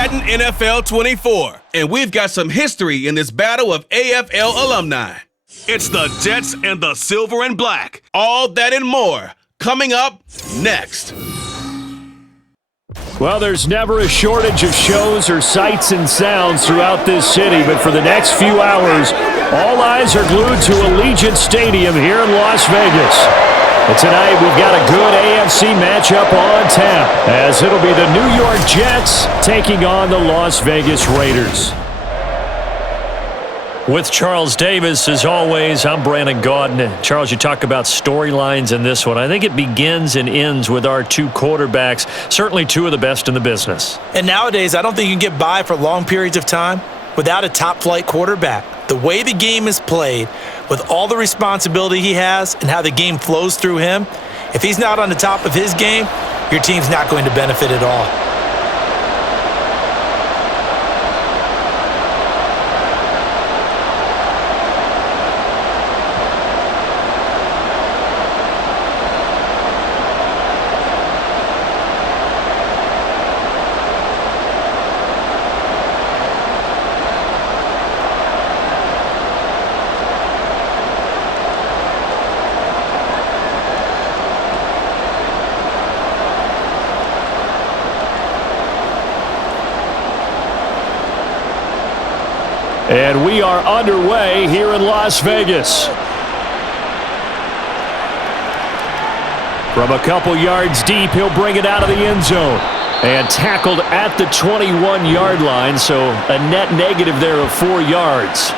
Madden NFL 24, and we've got some history in this battle of AFL alumni. It's the Jets and the Silver and Black. All that and more coming up next. Well, there's never a shortage of shows or sights and sounds throughout this city, but for the next few hours, all eyes are glued to Allegiant Stadium here in Las Vegas. And tonight, we've got a good AFC matchup on tap, as it'll be the New York Jets taking on the Las Vegas Raiders. With Charles Davis, as always, I'm Brandon Gaudin. Charles, you talk about storylines in this one. I think it begins and ends with our two quarterbacks, certainly two of the best in the business. And nowadays, I don't think you can get by for long periods of time without a top-flight quarterback. The way the game is played, with all the responsibility he has and how the game flows through him, if he's not on the top of his game, your team's not going to benefit at all. And we are underway here in Las Vegas. From a couple yards deep, he'll bring it out of the end zone. And tackled at the 21-yard line, so a net negative there of 4 yards.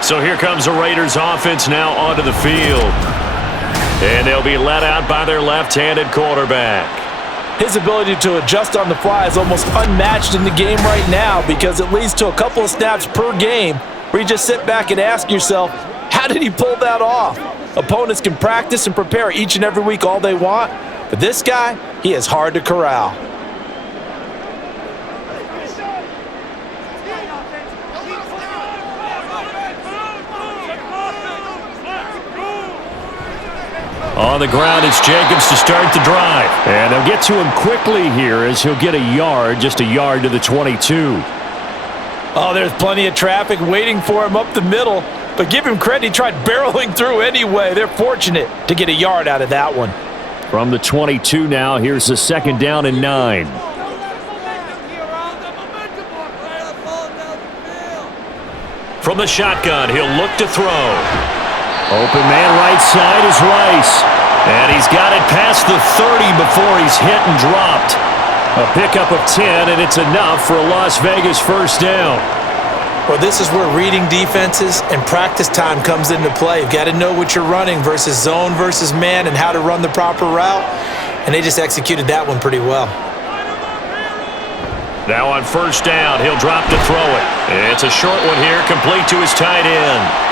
So here comes the Raiders offense now onto the field. And they'll be let out by their left-handed quarterback. His ability to adjust on the fly is almost unmatched in the game right now, because it leads to a couple of snaps per game where you just sit back and ask yourself, how did he pull that off? Opponents can practice and prepare each and every week all they want, but this guy, he is hard to corral. On the ground, it's Jacobs to start the drive. And they'll get to him quickly here as he'll get a yard, just a yard to the 22. Oh, there's plenty of traffic waiting for him up the middle. But give him credit, he tried barreling through anyway. They're fortunate to get a yard out of that one. From the 22 now, here's the second down and 9. From the shotgun, he'll look to throw. Open man right side is Rice. And he's got it past the 30 before he's hit and dropped. A pickup of 10, and it's enough for a Las Vegas first down. Well, this is where reading defenses and practice time comes into play. You've got to know what you're running versus zone versus man and how to run the proper route. And they just executed that one pretty well. Now on first down, he'll drop to throw it. It's a short one here, complete to his tight end.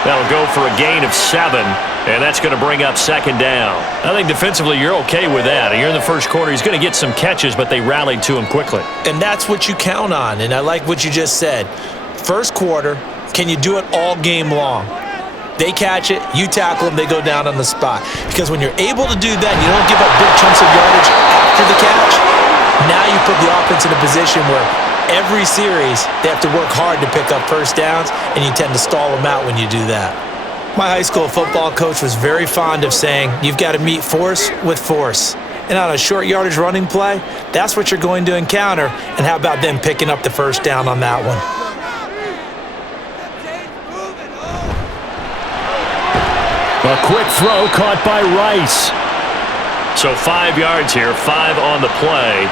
That'll go for a gain of 7, and that's going to bring up second down. I think defensively you're okay with that. You're in the first quarter. He's going to get some catches, but they rallied to him quickly. And that's what you count on, and I like what you just said. First quarter, can you do it all game long? They catch it, you tackle them, they go down on the spot. Because when you're able to do that, you don't give up big chunks of yardage after the catch. Now you put the offense in a position where every series, they have to work hard to pick up first downs, and you tend to stall them out when you do that. My high school football coach was very fond of saying, you've got to meet force with force. And on a short yardage running play, that's what you're going to encounter. And how about them picking up the first down on that one? A quick throw caught by Rice. So 5 yards here, 5 on the play.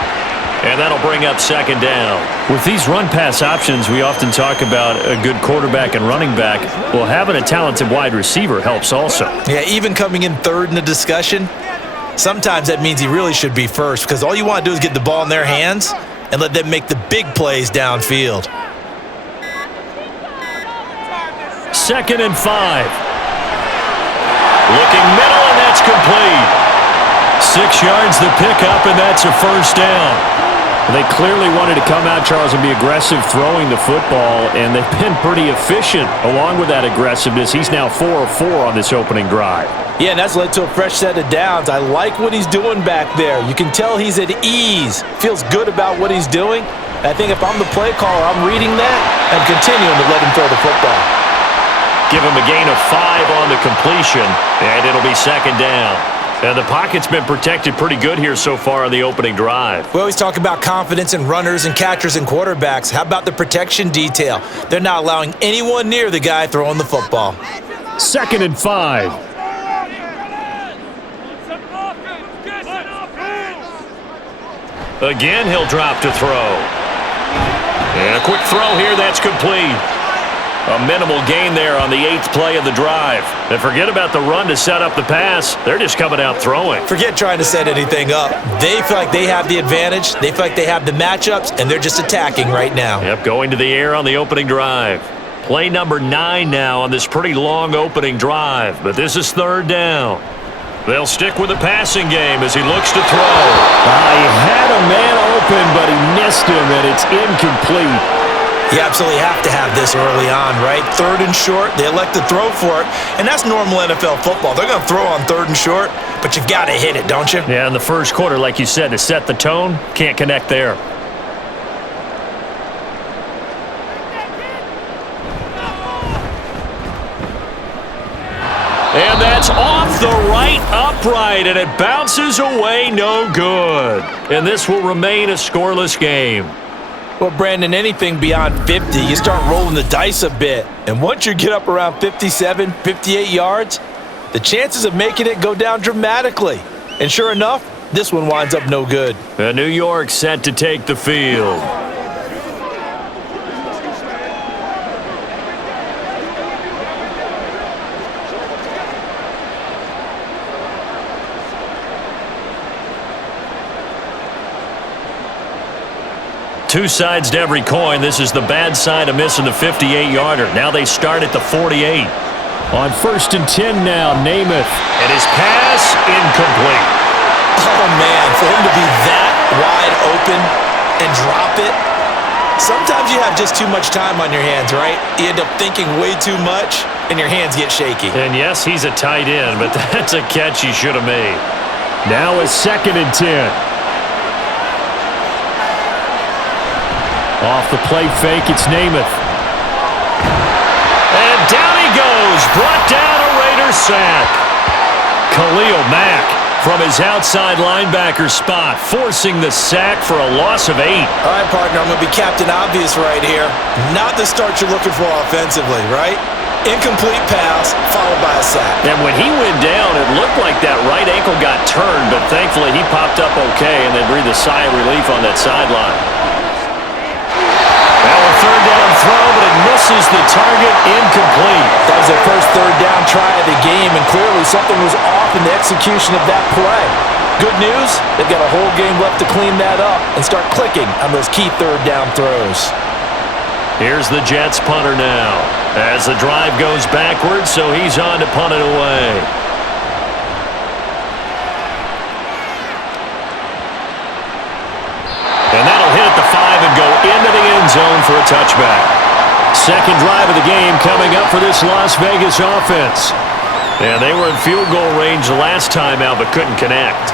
And that'll bring up second down. With these run-pass options, we often talk about a good quarterback and running back. Well, having a talented wide receiver helps also. Yeah, even coming in third in the discussion, sometimes that means he really should be first, because all you want to do is get the ball in their hands and let them make the big plays downfield. 2nd and 5. Looking middle, and that's complete. 6 yards the pickup, and that's a first down. They clearly wanted to come out, Charles, and be aggressive throwing the football, and they've been pretty efficient along with that aggressiveness. He's now 4 of 4 on this opening drive. Yeah, and that's led to a fresh set of downs. I like what he's doing back there. You can tell he's at ease, feels good about what he's doing, I think if I'm the play caller, I'm reading that and continuing to let him throw the football. Give him a gain of 5 on the completion, and it'll be second down. And the pocket's been protected pretty good here so far on the opening drive. We always talk about confidence in runners and catchers and quarterbacks. How about the protection detail? They're not allowing anyone near the guy throwing the football. 2nd and 5. Again, he'll drop to throw. And a quick throw here, that's complete. A minimal gain there on the 8th play of the drive. And forget about the run to set up the pass. They're just coming out throwing. Forget trying to set anything up. They feel like they have the advantage. They feel like they have the matchups, and they're just attacking right now. Yep, going to the air on the opening drive. Play number 9 now on this pretty long opening drive. But this is 3rd down. They'll stick with the passing game as he looks to throw. He had a man open, but he missed him, and it's incomplete. You absolutely have to have this early on, right? 3rd and short, they elect to throw for it, and that's normal NFL football. They're going to throw on 3rd and short, but you've got to hit it, don't you? Yeah, in the first quarter, like you said, to set the tone, can't connect there. And that's off the right upright, and it bounces away, no good. And this will remain a scoreless game. Well, Brandon, anything beyond 50, you start rolling the dice a bit. And once you get up around 57, 58 yards, the chances of making it go down dramatically. And sure enough, this one winds up no good. New York set to take the field. Two sides to every coin. This is the bad side of missing the 58-yarder. Now they start at the 48. On 1st and 10 now, Namath. And his pass incomplete. Oh, man, for him to be that wide open and drop it. Sometimes you have just too much time on your hands, right? You end up thinking way too much, and your hands get shaky. And yes, he's a tight end, but that's a catch he should have made. Now a 2nd and 10. Off the play fake, it's Namath. And down he goes. Brought down a Raider sack. Khalil Mack from his outside linebacker spot, forcing the sack for a loss of 8. All right, partner, I'm going to be Captain Obvious right here. Not the start you're looking for offensively, right? Incomplete pass, followed by a sack. And when he went down, it looked like that right ankle got turned, but thankfully he popped up okay, and they breathed a sigh of relief on that sideline. Now a 3rd down throw, but it misses the target, incomplete. That was their first 3rd down try of the game, and clearly something was off in the execution of that play. Good news, they've got a whole game left to clean that up and start clicking on those key 3rd down throws. Here's the Jets punter now, as the drive goes backwards, so he's on to punt it away. And that'll hit at the 5 and go into the end zone for a touchback. Second drive of the game coming up for this Las Vegas offense. And they were in field goal range the last time out, but couldn't connect.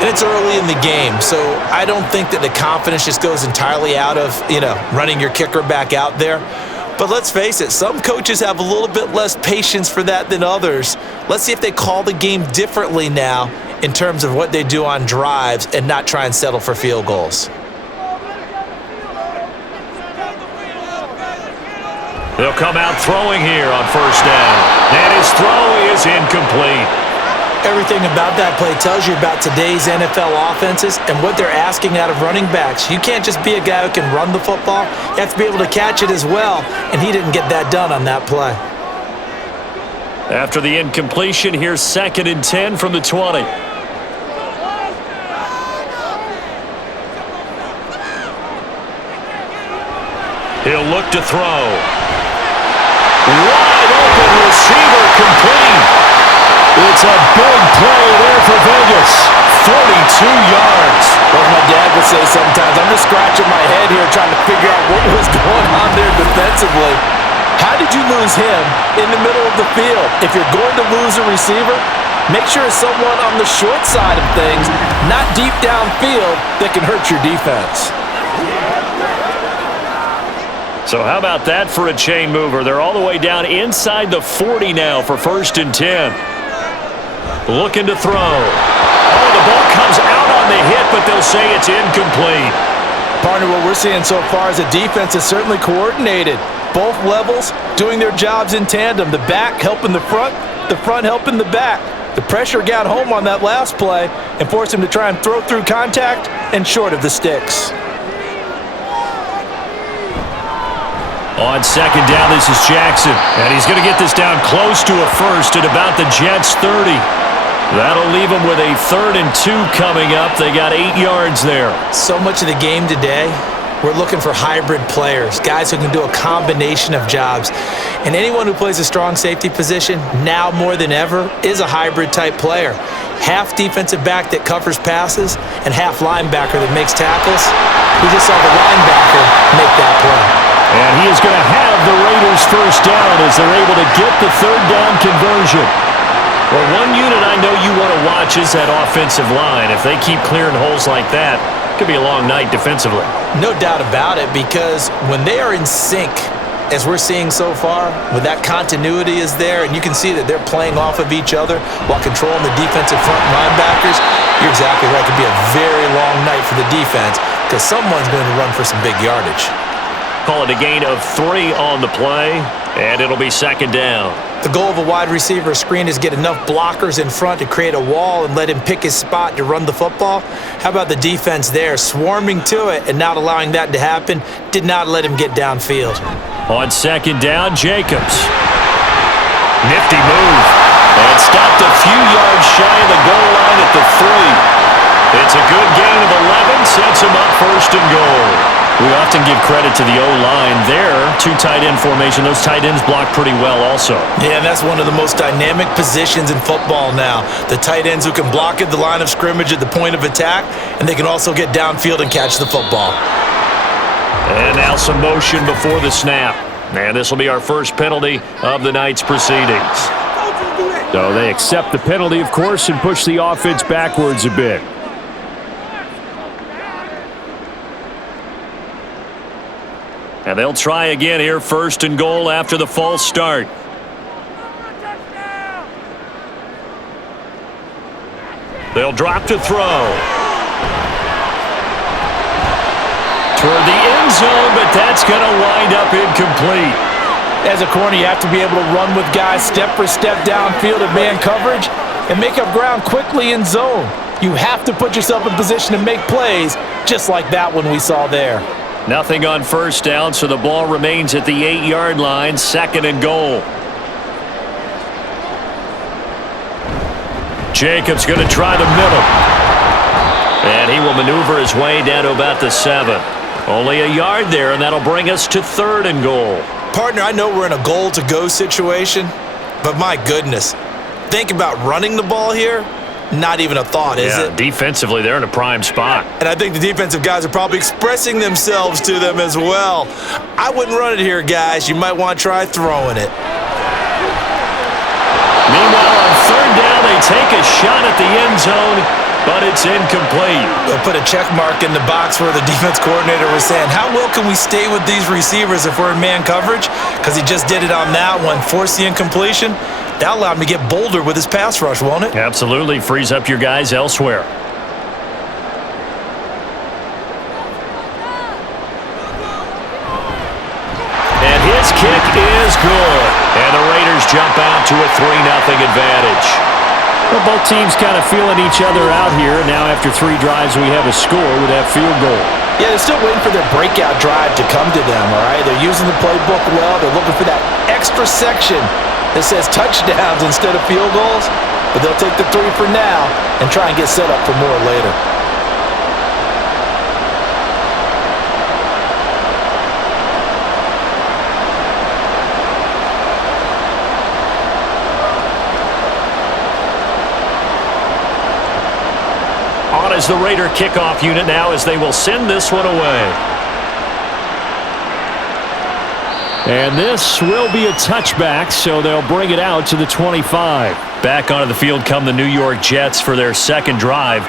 And it's early in the game, so I don't think that the confidence just goes entirely out of, running your kicker back out there. But let's face it, some coaches have a little bit less patience for that than others. Let's see if they call the game differently now in terms of what they do on drives and not try and settle for field goals. They'll come out throwing here on 1st down. And his throw is incomplete. Everything about that play tells you about today's NFL offenses and what they're asking out of running backs. You can't just be a guy who can run the football. You have to be able to catch it as well, and he didn't get that done on that play. After the incompletion, here's 2nd and 10 from the 20. He'll look to throw. Wide open receiver complete. It's a big play there for Vegas. 42 yards. Well, my dad would say sometimes, I'm just scratching my head here trying to figure out what was going on there defensively. How did you lose him in the middle of the field? If you're going to lose a receiver, make sure it's someone on the short side of things, not deep downfield, that can hurt your defense. So how about that for a chain mover? They're all the way down inside the 40 now for 1st and 10. Looking to throw. Oh, the ball comes out on the hit, but they'll say it's incomplete. Partner, what we're seeing so far is a defense is certainly coordinated. Both levels doing their jobs in tandem. The back helping the front helping the back. The pressure got home on that last play and forced him to try and throw through contact and short of the sticks. On 2nd down, this is Jackson. And he's going to get this down close to a first at about the Jets' 30. That'll leave them with a 3rd and 2 coming up. They got 8 yards there. So much of the game today, we're looking for hybrid players, guys who can do a combination of jobs. And anyone who plays a strong safety position, now more than ever, is a hybrid-type player. Half defensive back that covers passes and half linebacker that makes tackles. We just saw the linebacker make that play. And he is going to have the Raiders' first down as they're able to get the 3rd down conversion. Well, one unit I know you want to watch is that offensive line. If they keep clearing holes like that, it could be a long night defensively. No doubt about it, because when they are in sync, as we're seeing so far, when that continuity is there, and you can see that they're playing off of each other while controlling the defensive front linebackers, you're exactly right. It could be a very long night for the defense because someone's going to run for some big yardage. Call it a gain of 3 on the play, and it'll be 2nd down. The goal of a wide receiver screen is get enough blockers in front to create a wall and let him pick his spot to run the football. How about the defense there, swarming to it and not allowing that to happen? Did not let him get downfield. On 2nd down, Jacobs. Nifty move. And stopped a few yards shy of the goal line at the 3. It's a good gain of 11, sets him up 1st and goal. We often give credit to the O-line there. 2 tight end formation. Those tight ends block pretty well also. Yeah, and that's one of the most dynamic positions in football now. The tight ends who can block at the line of scrimmage at the point of attack, and they can also get downfield and catch the football. And now some motion before the snap. And this will be our first penalty of the night's proceedings. So they accept the penalty, of course, and push the offense backwards a bit. And they'll try again here, 1st and goal after the false start. They'll drop to throw. Toward the end zone, but that's going to wind up incomplete. As a corner, you have to be able to run with guys step for step downfield at man coverage and make up ground quickly in zone. You have to put yourself in position to make plays, just like that one we saw there. Nothing on 1st down, so the ball remains at the 8-yard line, 2nd and goal. Jacobs going to try the middle. And he will maneuver his way down to about the 7. Only a yard there, and that'll bring us to 3rd and goal. Partner, I know we're in a goal-to-go situation, but my goodness, think about running the ball here. Not even a thought, is it? Defensively, they're in a prime spot. And I think the defensive guys are probably expressing themselves to them as well. I wouldn't run it here, guys. You might want to try throwing it. Meanwhile, on 3rd down, they take a shot at the end zone, but it's incomplete. They'll put a check mark in the box where the defense coordinator was saying, how well can we stay with these receivers if we're in man coverage? Because he just did it on that one, forced the incompletion. That allowed him to get bolder with his pass rush, won't it? Absolutely. Frees up your guys elsewhere. And his kick is good. And the Raiders jump out to a 3-0 advantage. Well, both teams kind of feeling each other out here. Now after 3 drives, we have a score with that field goal. Yeah, they're still waiting for their breakout drive to come to them, all right? They're using the playbook well. They're looking for that extra section that says touchdowns instead of field goals, but they'll take the 3 for now and try and get set up for more later. On is the Raider kickoff unit now as they will send this one away. And this will be a touchback, so they'll bring it out to the 25. Back onto the field come the New York Jets for their 2nd drive.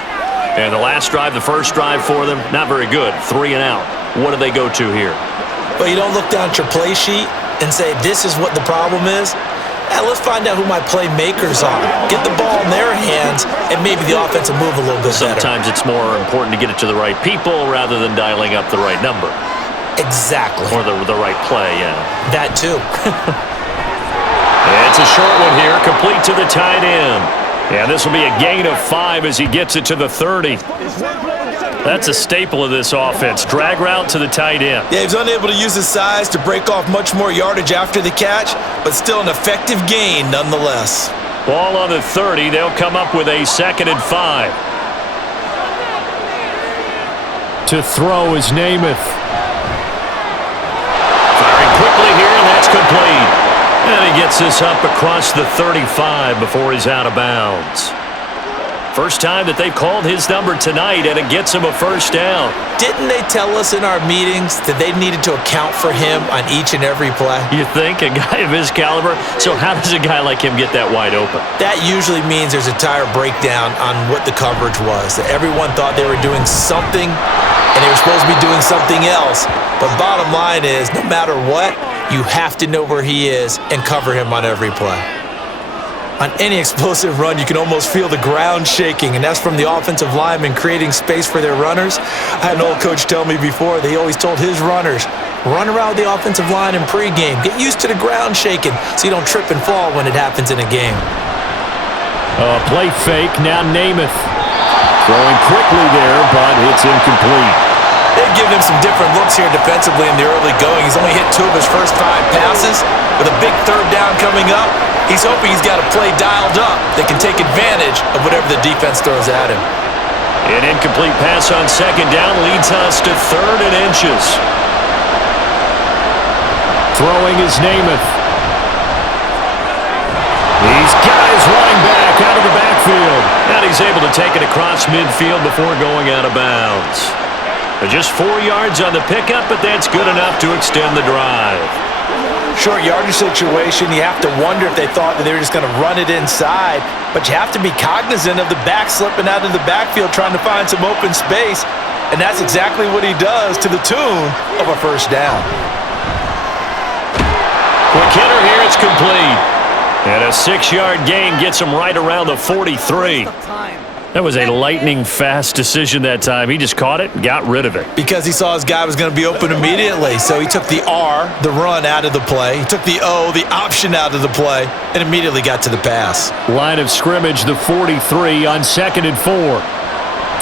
And the last drive, the first drive for them, not very good. 3 and out. What do they go to here? But you don't look down at your play sheet and say, this is what the problem is. Let's find out who my playmakers are. Get the ball in their hands, and maybe the offense will move a little bit better. Sometimes it's more important to get it to the right people rather than dialing up the right number. Exactly. Or the right play, yeah. That too. It's a short one here, complete to the tight end. Yeah, this will be a gain of 5 as he gets it to the 30. That's a staple of this offense. Drag route to the tight end. Yeah, he's unable to use his size to break off much more yardage after the catch, but still an effective gain nonetheless. Ball on the 30. They'll come up with a 2nd and 5. To throw is Namath. Firing quickly here, and that's complete. And he gets this up across the 35 before he's out of bounds. First time that they've called his number tonight, and it gets him a first down. Didn't they tell us in our meetings that they needed to account for him on each and every play? You think? A guy of his caliber? So how does a guy like him get that wide open? That usually means there's a tire breakdown on what the coverage was. That everyone thought they were doing something, and they were supposed to be doing something else. But bottom line is, no matter what, you have to know where he is and cover him on every play. On any explosive run, you can almost feel the ground shaking, and that's from the offensive linemen creating space for their runners. I had an old coach tell me before, they always told his runners, run around the offensive line in pregame. Get used to the ground shaking so you don't trip and fall when it happens in a game. Play fake, now Namath. Throwing quickly there, but it's incomplete. They've given him some different looks here defensively in the early going. He's only hit 2 of his first 5 passes. With a big 3rd down coming up, he's hoping he's got a play dialed up that can take advantage of whatever the defense throws at him. An incomplete pass on 2nd down leads us to 3rd and inches. Throwing is Namath. These guys running back out of the backfield. And he's able to take it across midfield before going out of bounds. Just 4 yards on the pickup, but that's good enough to extend the drive. Short yardage situation, you have to wonder if they thought that they were just going to run it inside, but you have to be cognizant of the back slipping out of the backfield trying to find some open space, and that's exactly what he does to the tune of a first down. Quick hitter here, it's complete. And a 6-yard gain gets him right around the 43. That was a lightning-fast decision that time. He just caught it and got rid of it. Because he saw his guy was going to be open immediately, so he took the R, the run, out of the play. He took the O, the option, out of the play, and immediately got to the pass. Line of scrimmage, the 43 on 2nd and 4.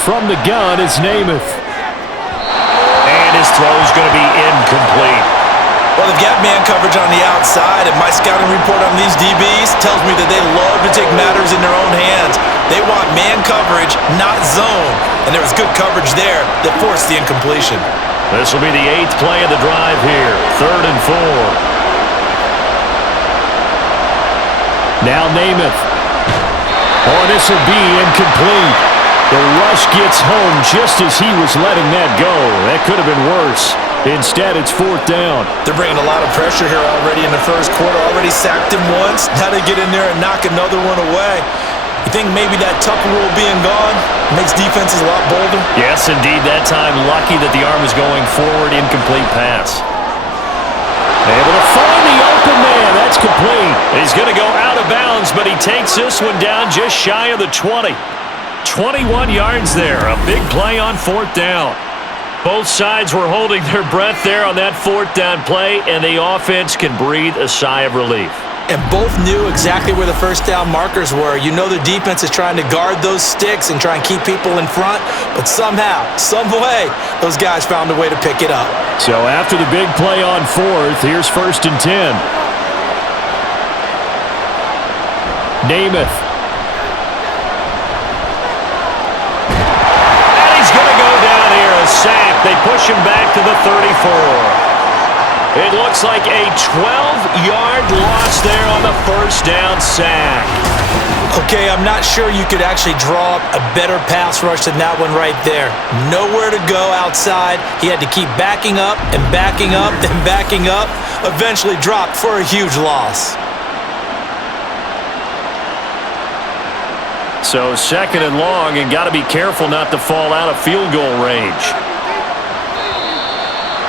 From the gun, it's Namath. And his throw's going to be incomplete. Well, they've got man coverage on the outside, and my scouting report on these DBs tells me that they love to take matters in their own hands. They want man coverage, not zone. And there was good coverage there that forced the incompletion. This will be the 8th play of the drive here. 3rd and 4. Now Namath. Oh, this will be incomplete. The rush gets home just as he was letting that go. That could have been worse. Instead, it's 4th down. They're bringing a lot of pressure here already in the first quarter. Already sacked him once. Now they get in there and knock another one away. You think maybe that Tucker rule being gone makes defenses a lot bolder? Yes, indeed. That time, lucky that the arm was going forward. Incomplete pass. Able to find the open man. That's complete. He's going to go out of bounds, but he takes this one down just shy of the 20. 21 yards there. A big play on 4th down. Both sides were holding their breath there on that 4th down play, and the offense can breathe a sigh of relief. And both knew exactly where the first down markers were. You know the defense is trying to guard those sticks and try and keep people in front, but somehow, some way, those guys found a way to pick it up. So after the big play on 4th, here's 1st and 10. Namath. And he's going to go down here, a sack. They push him back to the 34. It looks like a 12-yard loss there on the first down sack. Okay, I'm not sure you could actually draw up a better pass rush than that one right there. Nowhere to go outside. He had to keep backing up and backing up and backing up. Eventually dropped for a huge loss. So 2nd and long, and got to be careful not to fall out of field goal range.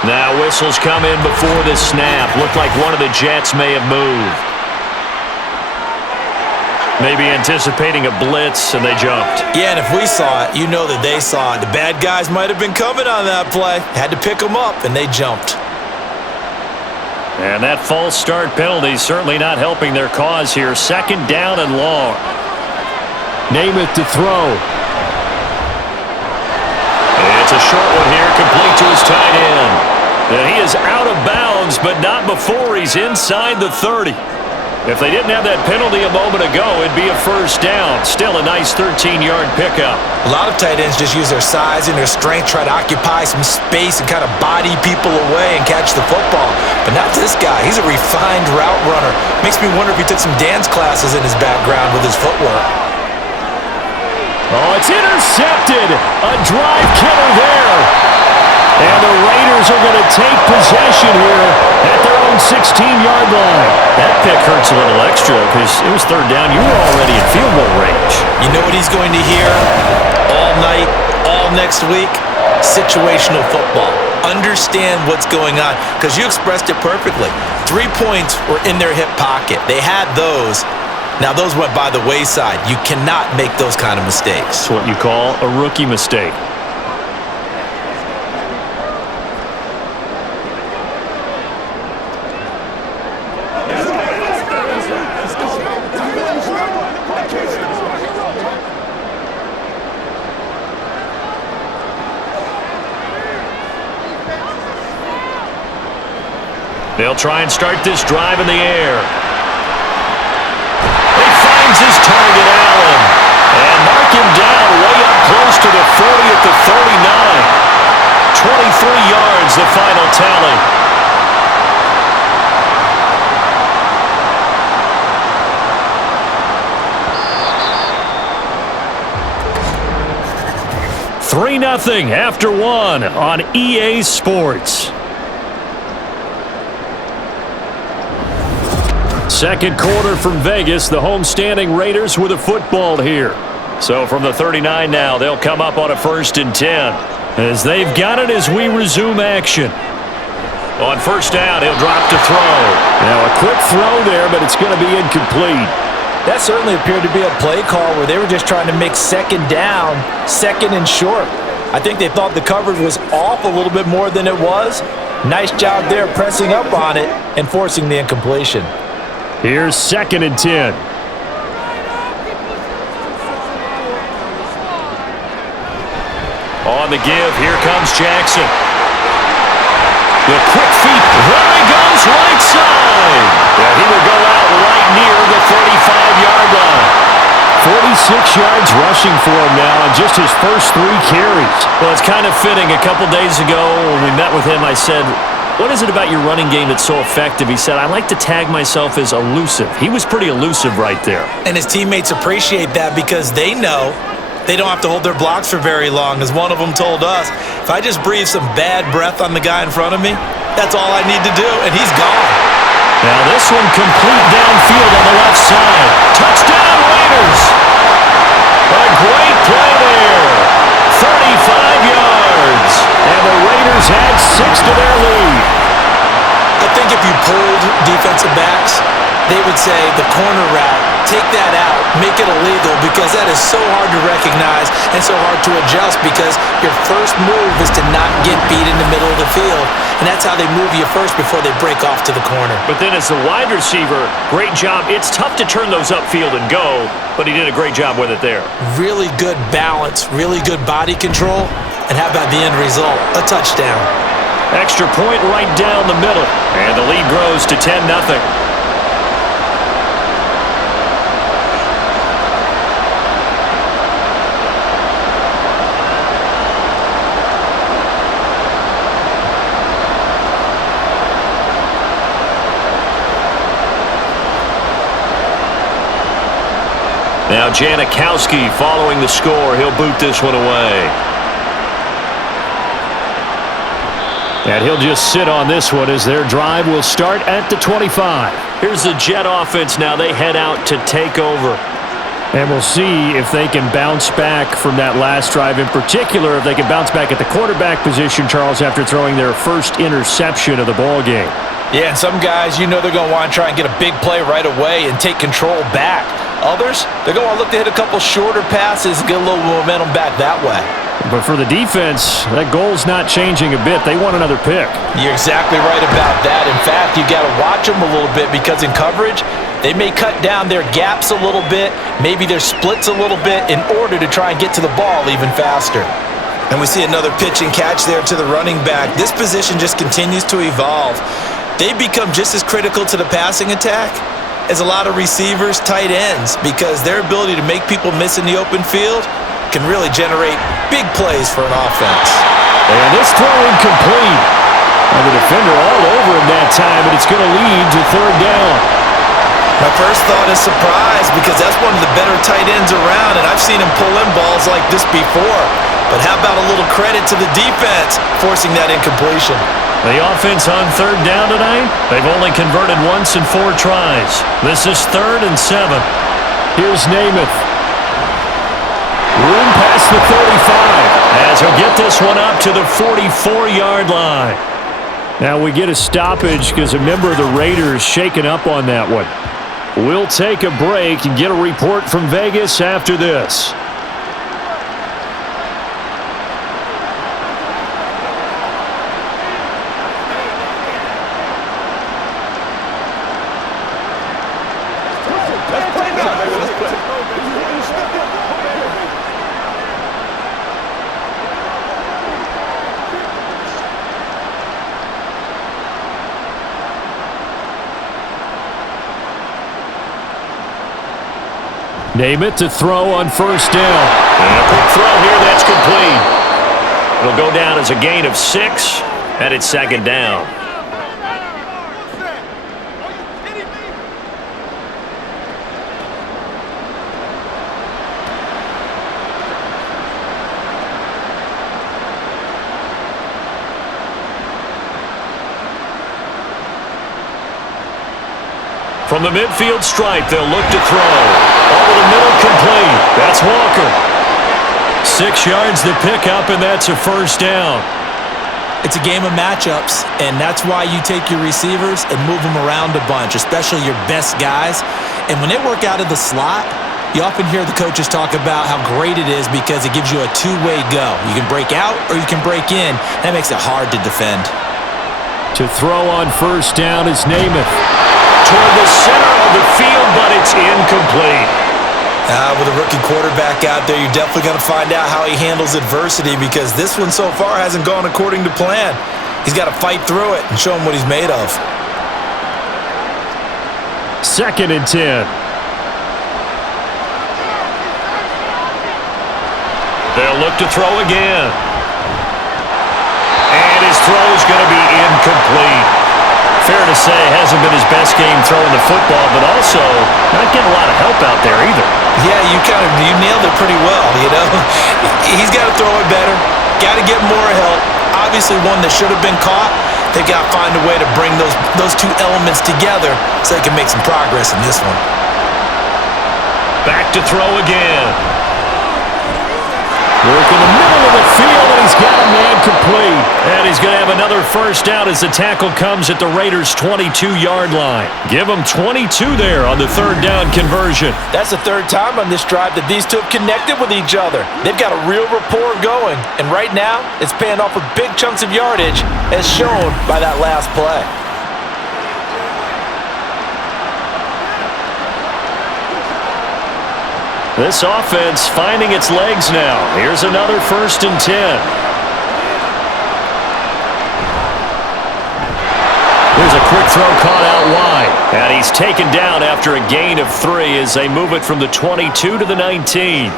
Now whistles come in before the snap. Looked like one of the Jets may have moved. Maybe anticipating a blitz, and they jumped. Yeah, and if we saw it, you know that they saw it. The bad guys might have been coming on that play. Had to pick them up, and they jumped. And that false start penalty certainly not helping their cause here. Second down and long. Namath to throw. It's a short one here, complete to his tight end. And he is out of bounds, but not before he's inside the 30. If they didn't have that penalty a moment ago, it'd be a first down. Still a nice 13-yard pickup. A lot of tight ends just use their size and their strength, try to occupy some space and kind of body people away and catch the football. But not this guy. He's a refined route runner. Makes me wonder if he took some dance classes in his background with his footwork. Oh, it's intercepted. A drive killer there. And the Raiders are going to take possession here at their own 16-yard line. That pick hurts a little extra because it was third down. You were already in field goal range. You know what he's going to hear all night, all next week? Situational football. Understand what's going on because you expressed it perfectly. 3 points were in their hip pocket. They had those. Now, those went by the wayside. You cannot make those kind of mistakes. It's what you call a rookie mistake. They'll try and start this drive in the air. He finds his target, Allen. And mark him down way up close to the 40 at the 39. 23 yards, the final tally. (3-0) after one on EA Sports. Second quarter from Vegas, the homestanding Raiders with a football here. So from the 39 now, they'll come up on a 1st and 10. As they've got it as we resume action. On first down, he'll drop to throw. Now a quick throw there, but it's going to be incomplete. That certainly appeared to be a play call where they were just trying to make second down, second and short. I think they thought the coverage was off a little bit more than it was. Nice job there pressing up on it and forcing the incompletion. Here's 2nd and 10. On the give, here comes Jackson. The quick feet, there he goes, right side. Yeah, he will go out right near the 35-yard line. 46 yards rushing for him now on just his first 3 carries. Well, it's kind of fitting. A couple days ago when we met with him, I said, what is it about your running game that's so effective? He said, I like to tag myself as elusive. He was pretty elusive right there. And his teammates appreciate that because they know they don't have to hold their blocks for very long. As one of them told us, if I just breathe some bad breath on the guy in front of me, that's all I need to do, and he's gone. Now this one complete downfield on the left side. Touchdown Raiders! A great play there. 35 yards. And the Raiders add 6 to their lead. I think if you pulled defensive backs, they would say the corner route, take that out, make it illegal because that is so hard to recognize and so hard to adjust because your first move is to not get beat in the middle of the field. And that's how they move you first before they break off to the corner. But then as the wide receiver, great job. It's tough to turn those upfield and go, but he did a great job with it there. Really good balance, really good body control, and how about the end result? A touchdown. Extra point right down the middle, and the lead grows to 10-0. Now Janikowski following the score. He'll boot this one away. And he'll just sit on this one as their drive will start at the 25. Here's the Jet offense now. They head out to take over. And we'll see if they can bounce back from that last drive. In particular, if they can bounce back at the quarterback position, Charles, after throwing their first interception of the ball game. Yeah, and some guys, they're going to want to try and get a big play right away and take control back. Others, they're going to look to hit a couple shorter passes and get a little momentum back that way. But for the defense, that goal's not changing a bit. They want another pick. You're exactly right about that. In fact, you got to watch them a little bit because in coverage, they may cut down their gaps a little bit, maybe their splits a little bit in order to try and get to the ball even faster. And we see another pitch and catch there to the running back. This position just continues to evolve. They become just as critical to the passing attack as a lot of receivers, tight ends, because their ability to make people miss in the open field can really generate big plays for an offense. And this throw incomplete. And the defender all over him that time, and it's going to lead to third down. My first thought is surprise because that's one of the better tight ends around, and I've seen him pull in balls like this before. But how about a little credit to the defense forcing that incompletion? The offense on third down tonight, they've only converted once in 4 tries. This is 3rd and 7. Here's Namath. Room past the 35 as he'll get this one up to the 44-yard line. Now we get a stoppage because a member of the Raiders shaken up on that one. We'll take a break and get a report from Vegas after this. Namath to throw on first down. And a quick throw here, that's complete. It'll go down as a gain of 6, and it's 2nd down. From the midfield stripe, they'll look to throw. Over the middle, complete. That's Walker. 6 yards to pick up, and that's a first down. It's a game of matchups, and that's why you take your receivers and move them around a bunch, especially your best guys. And when they work out of the slot, you often hear the coaches talk about how great it is because it gives you a two-way go. You can break out or you can break in. That makes it hard to defend. To throw on first down is Namath. Toward the center of the field, but it's incomplete. With a rookie quarterback out there, you're definitely going to find out how he handles adversity because this one so far hasn't gone according to plan. He's got to fight through it and show him what he's made of. 2nd and 10. They'll look to throw again. And his throw is going to be incomplete. Fair to say, hasn't been his best game throwing the football, but also not getting a lot of help out there either. Yeah, you nailed it pretty well, He's got to throw it better, got to get more help. Obviously one that should have been caught. They've got to find a way to bring those two elements together so they can make some progress in this one. Back to throw again. Work in the middle of the field, and he's got a man complete. And he's going to have another first down as the tackle comes at the Raiders' 22-yard line. Give them 22 there on the third down conversion. That's the 3rd time on this drive that these two have connected with each other. They've got a real rapport going, and right now it's paying off with big chunks of yardage as shown by that last play. This offense finding its legs now. Here's another 1st and 10. Here's a quick throw caught out wide. And he's taken down after a gain of 3 as they move it from the 22 to the 19.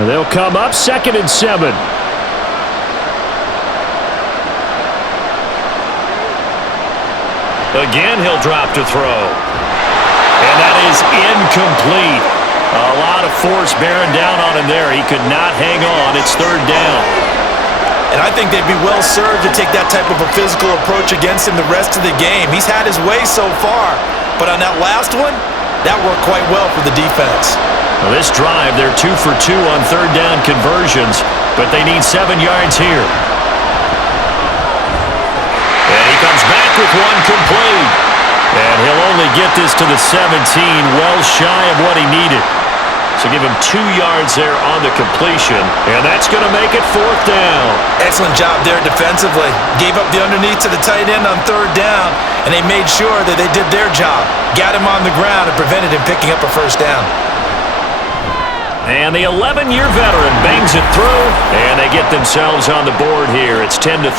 And they'll come up 2nd and 7. Again, he'll drop to throw. And that is incomplete. A lot of force bearing down on him there. He could not hang on. It's 3rd down. And I think they'd be well served to take that type of a physical approach against him the rest of the game. He's had his way so far, but on that last one, that worked quite well for the defense. Well, this drive, they're 2 for 2 on third down conversions, but they need 7 yards here. And he comes back with one complete. And he'll only get this to the 17, well shy of what he needed. So give him 2 yards there on the completion, and that's going to make it 4th down. Excellent job there defensively. Gave up the underneath to the tight end on third down, and they made sure that they did their job. Got him on the ground and prevented him picking up a first down. And the 11-year veteran bangs it through, and they get themselves on the board here. It's 10-3.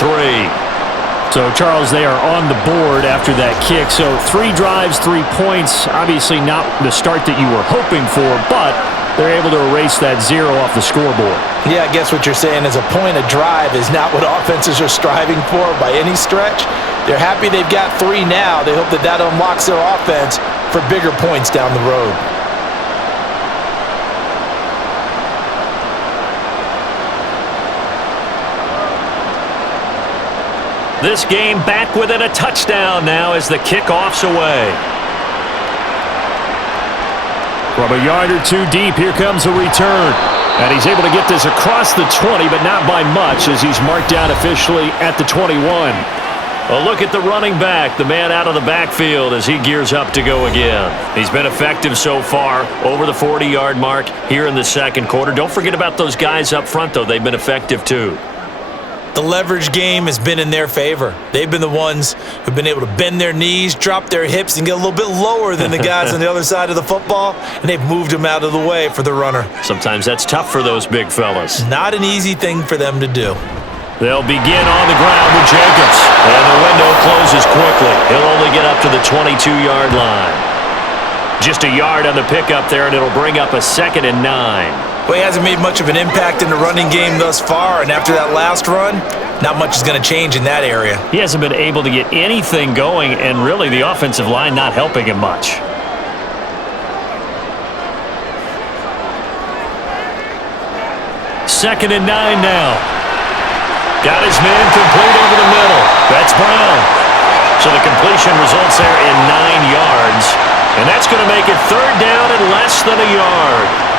So, Charles, they are on the board after that kick. So 3 drives, 3 points. Obviously not the start that you were hoping for, but they're able to erase that 0 off the scoreboard. Yeah, I guess what you're saying is a point a drive is not what offenses are striving for by any stretch. They're happy they've got 3 now. They hope that that unlocks their offense for bigger points down the road. This game back within a touchdown now as the kickoff's away. From a yard or 2 deep, here comes a return. And he's able to get this across the 20, but not by much as he's marked down officially at the 21. A look at the running back, the man out of the backfield as he gears up to go again. He's been effective so far, over the 40-yard mark here in the second quarter. Don't forget about those guys up front, though. They've been effective, too. The leverage game has been in their favor. They've been the ones who've been able to bend their knees, drop their hips, and get a little bit lower than the guys on the other side of the football, and they've moved them out of the way for the runner. Sometimes that's tough for those big fellas. Not an easy thing for them to do. They'll begin on the ground with Jacobs, and the window closes quickly. He'll only get up to the 22-yard line. Just a yard on the pickup there, and it'll bring up a 2nd and 9. Well, he hasn't made much of an impact in the running game thus far, and after that last run, not much is going to change in that area. He hasn't been able to get anything going, and really the offensive line not helping him much. Second and 9 now. Got his man complete over the middle. That's Brown. So the completion results there in 9 yards, and that's going to make it 3rd down and less than a yard.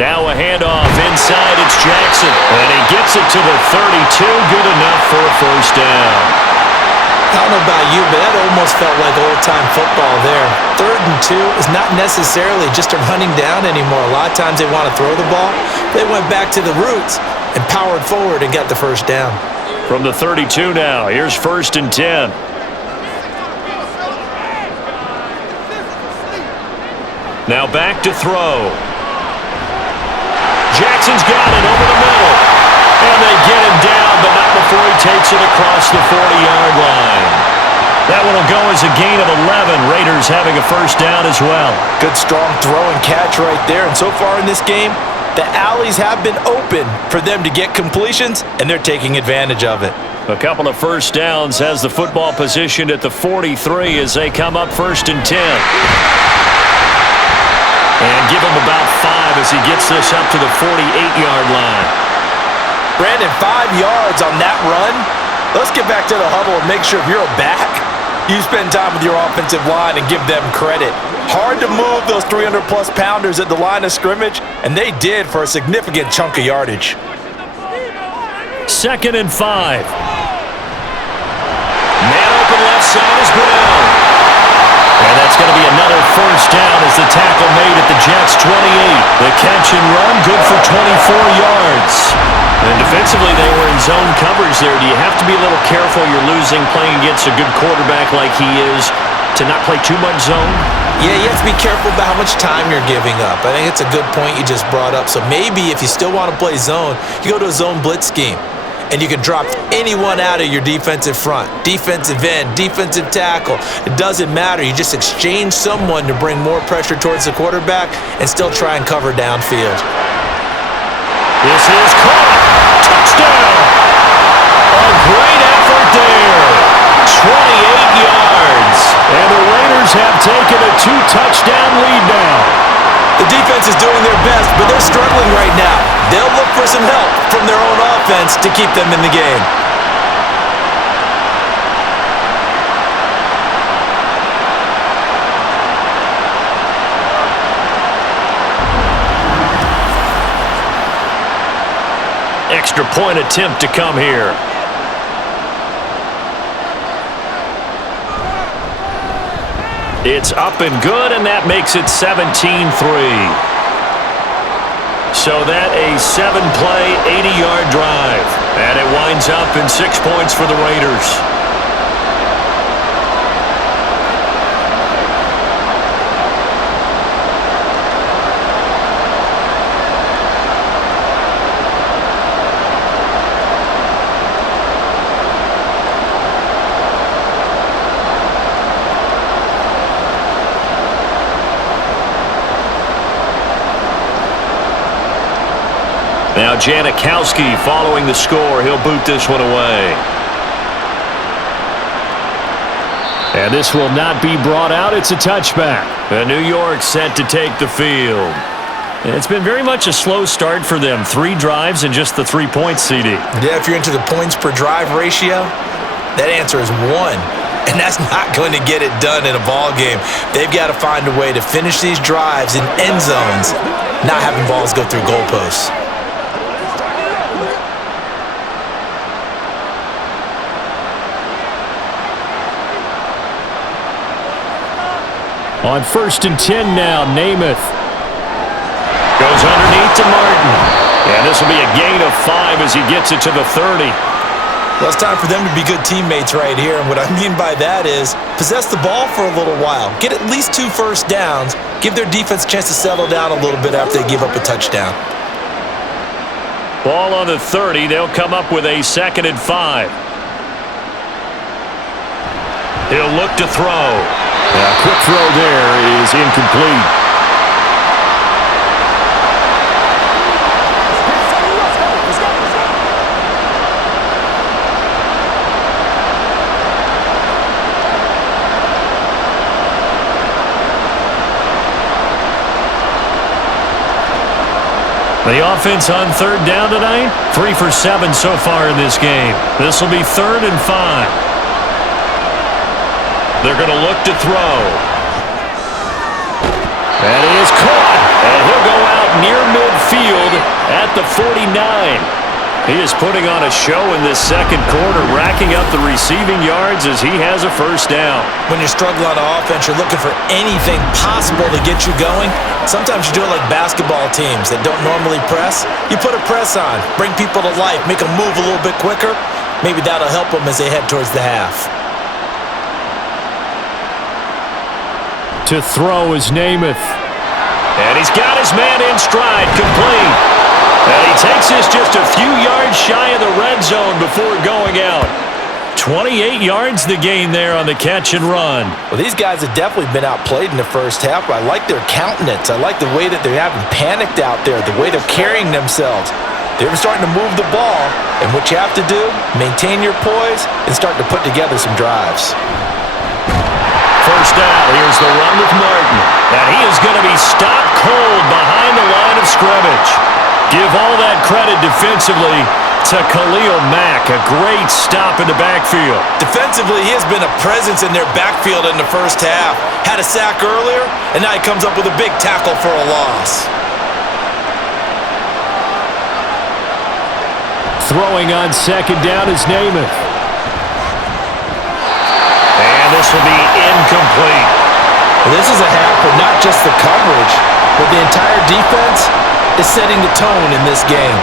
Now a handoff inside, it's Jackson. And he gets it to the 32, good enough for a first down. I don't know about you, but that almost felt like old-time football there. 3rd and 2 is not necessarily just a running down anymore. A lot of times they want to throw the ball. They went back to the roots and powered forward and got the first down. From the 32 now, here's 1st and 10. Now back to throw. Jackson's got it over the middle. And they get him down, but not before he takes it across the 40-yard line. That one will go as a gain of 11. Raiders having a first down as well. Good, strong throw and catch right there. And so far in this game, the alleys have been open for them to get completions, and they're taking advantage of it. A couple of first downs has the football positioned at the 43 as they come up 1st and 10. And give him about 5 as he gets this up to the 48-yard line. Brandon, 5 yards on that run. Let's get back to the huddle and make sure if you're a back, you spend time with your offensive line and give them credit. Hard to move those 300-plus pounders at the line of scrimmage, and they did for a significant chunk of yardage. 2nd and 5. Man open left side is Brown. And that's going to be another first down as the tackle made at the Jets' 28. The catch and run, good for 24 yards. And defensively, they were in zone coverage there. Do you have to be a little careful? You're losing playing against a good quarterback like he is to not play too much zone? Yeah, you have to be careful about how much time you're giving up. I think it's a good point you just brought up. So maybe if you still want to play zone, you go to a zone blitz scheme. And you can drop anyone out of your defensive front, defensive end, defensive tackle. It doesn't matter. You just exchange someone to bring more pressure towards the quarterback and still try and cover downfield. This is caught. Touchdown. are struggling right now. They'll look for some help from their own offense to keep them in the game. Extra point attempt to come here. It's up and good, and that makes it 17-3. So that a 7-play, 80-yard drive. And it winds up in 6 points for the Raiders. Now Janikowski following the score. He'll boot this one away. And this will not be brought out. It's a touchback. And New York set to take the field. It's been very much a slow start for them. 3 drives and just the 3 points, CD. Yeah, if you're into the points per drive ratio, that answer is 1. And that's not going to get it done in a ball game. They've got to find a way to finish these drives in end zones, not having balls go through goalposts. On 1st and 10 now, Namath. Goes underneath to Martin. And this will be a gain of 5 as he gets it to the 30. Well, it's time for them to be good teammates right here. And what I mean by that is possess the ball for a little while. Get at least 2 first downs. Give their defense a chance to settle down a little bit after they give up a touchdown. Ball on the 30. They'll come up with a 2nd and 5. He'll look to throw. A quick throw there is incomplete. The offense on 3rd down tonight, 3 for 7 so far in this game. This will be 3rd and 5. They're going to look to throw. And he is caught. And he'll go out near midfield at the 49. He is putting on a show in this 2nd quarter, racking up the receiving yards as he has a 1st down. When you're struggling on offense, you're looking for anything possible to get you going. Sometimes you do it like basketball teams that don't normally press. You put a press on, bring people to life, make them move a little bit quicker. Maybe that'll help them as they head towards the half. To throw is Namath. And he's got his man in stride, complete. And he takes this just a few yards shy of the red zone before going out. 28 yards the gain there on the catch and run. Well, these guys have definitely been outplayed in the first half. I like their countenance. I like the way that they haven't panicked out there, the way they're carrying themselves. They're starting to move the ball, and what you have to do, maintain your poise and start to put together some drives. 1st down. Here's the run with Martin. And he is going to be stopped cold behind the line of scrimmage. Give all that credit defensively to Khalil Mack. A great stop in the backfield. Defensively, he has been a presence in their backfield in the first half. Had a sack earlier, and now he comes up with a big tackle for a loss. Throwing on 2nd down is Namath. And this will be incomplete. This is a half for not just the coverage, but the entire defense is setting the tone in this game.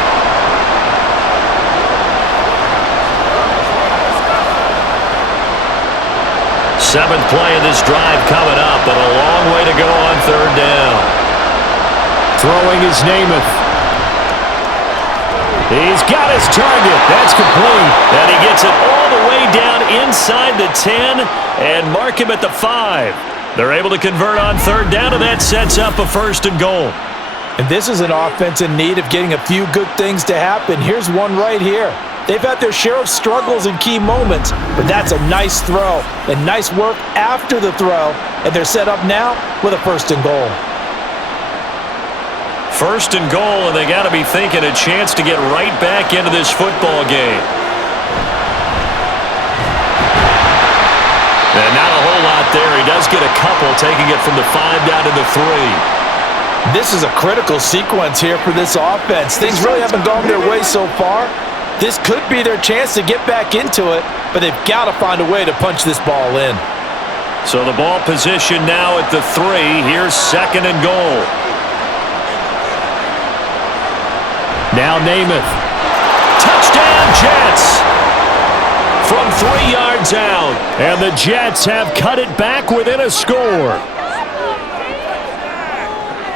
Seventh play of this drive coming up, but a long way to go on 3rd down. Throwing is Namath. He's got his target. That's complete. And he gets it all the way down inside the 10 and mark him at the 5. They're able to convert on 3rd down, and that sets up a 1st and goal. And this is an offense in need of getting a few good things to happen. Here's one right here. They've had their share of struggles in key moments, but that's a nice throw and nice work after the throw, and they're set up now with a 1st and goal. First and goal, and they got to be thinking a chance to get right back into this football game. And not a whole lot there. He does get a couple, taking it from the 5 down to the 3. This is a critical sequence here for this offense. Things really haven't gone their way so far. This could be their chance to get back into it, but they've got to find a way to punch this ball in. So the ball position now at the 3. Here's second and goal. Now Namath. Touchdown, Jets! From 3 yards out. And the Jets have cut it back within a score.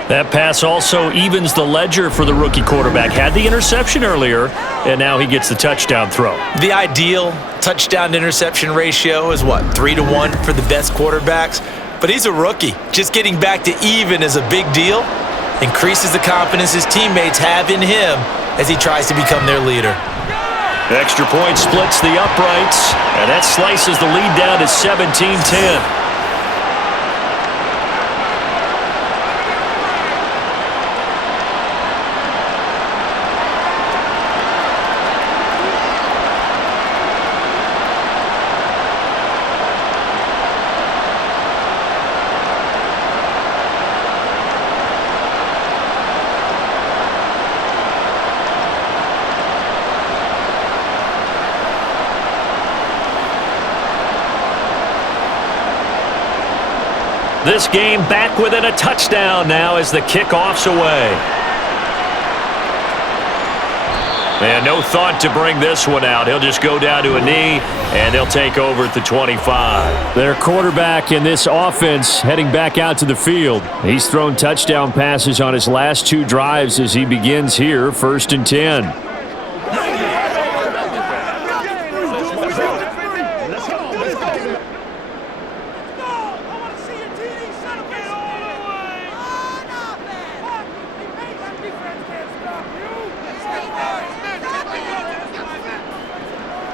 That pass also evens the ledger for the rookie quarterback. Had the interception earlier, and now he gets the touchdown throw. The ideal touchdown-interception ratio is, what, 3-to-1 for the best quarterbacks? But he's a rookie. Just getting back to even is a big deal. Increases the confidence his teammates have in him as he tries to become their leader. Extra point splits the uprights, and that slices the lead down to 17-10. This game back within a touchdown now as the kickoff's away. And no thought to bring this one out. He'll just go down to a knee, and they'll take over at the 25. Their quarterback in this offense heading back out to the field. He's thrown touchdown passes on his last 2 drives as he begins here, 1st and 10.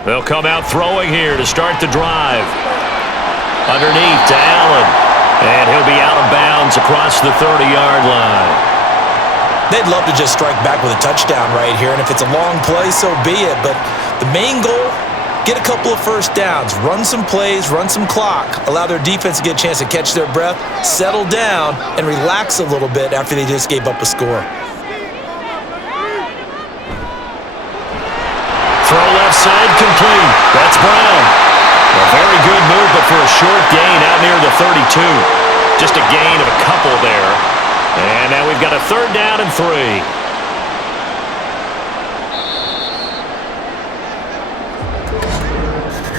They'll come out throwing here to start the drive. Underneath to Allen. And he'll be out of bounds across the 30-yard line. They'd love to just strike back with a touchdown right here, and if it's a long play, so be it. But the main goal, get a couple of first downs, run some plays, run some clock, allow their defense to get a chance to catch their breath, settle down, and relax a little bit after they just gave up a score. Throw left side complete. That's Brown. A very good move, but for a short gain out near the 32. Just a gain of a couple there. And now we've got a 3rd down and 3.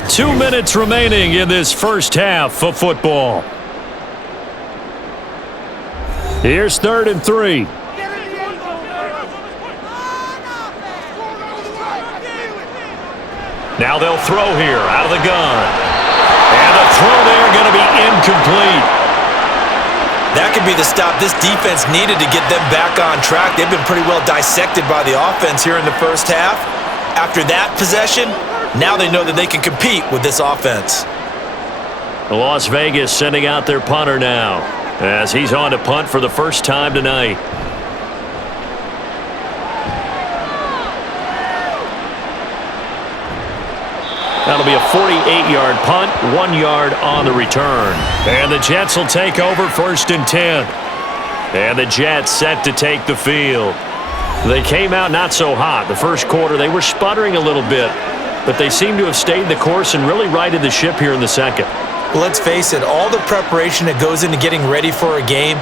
2 minutes remaining in this first half of football. Here's 3rd and 3. Now they'll throw here out of the gun. And the throw there going to be incomplete. That could be the stop this defense needed to get them back on track. They've been pretty well dissected by the offense here in the first half. After that possession, now they know that they can compete with this offense. Las Vegas sending out their punter now as he's on to punt for the first time tonight. That'll be a 48-yard punt, 1 yard on the return. And the Jets will take over 1st and 10. And the Jets set to take the field. They came out not so hot. The first quarter, they were sputtering a little bit, but they seem to have stayed the course and really righted the ship here in the second. Well, let's face it, all the preparation that goes into getting ready for a game,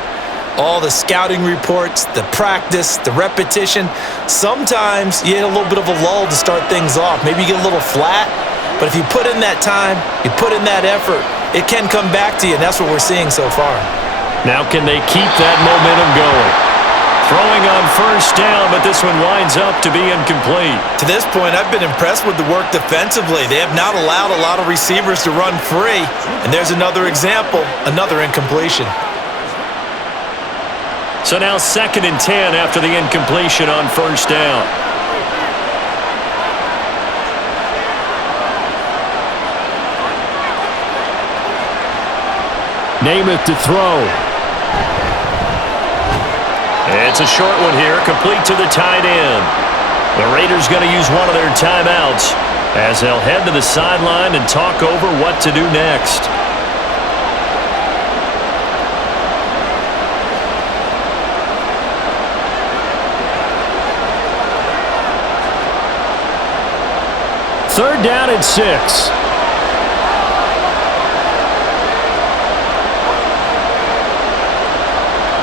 all the scouting reports, the practice, the repetition, sometimes you hit a little bit of a lull to start things off. Maybe you get a little flat. But if you put in that time, you put in that effort, it can come back to you, and that's what we're seeing so far. Now can they keep that momentum going? Throwing on 1st down, but this one winds up to be incomplete. To this point, I've been impressed with the work defensively. They have not allowed a lot of receivers to run free, and there's another example, another incompletion. So now 2nd and 10 after the incompletion on 1st down. Namath to throw. It's a short one here, complete to the tight end. The Raiders going to use one of their timeouts as they'll head to the sideline and talk over what to do next. Third down and 6.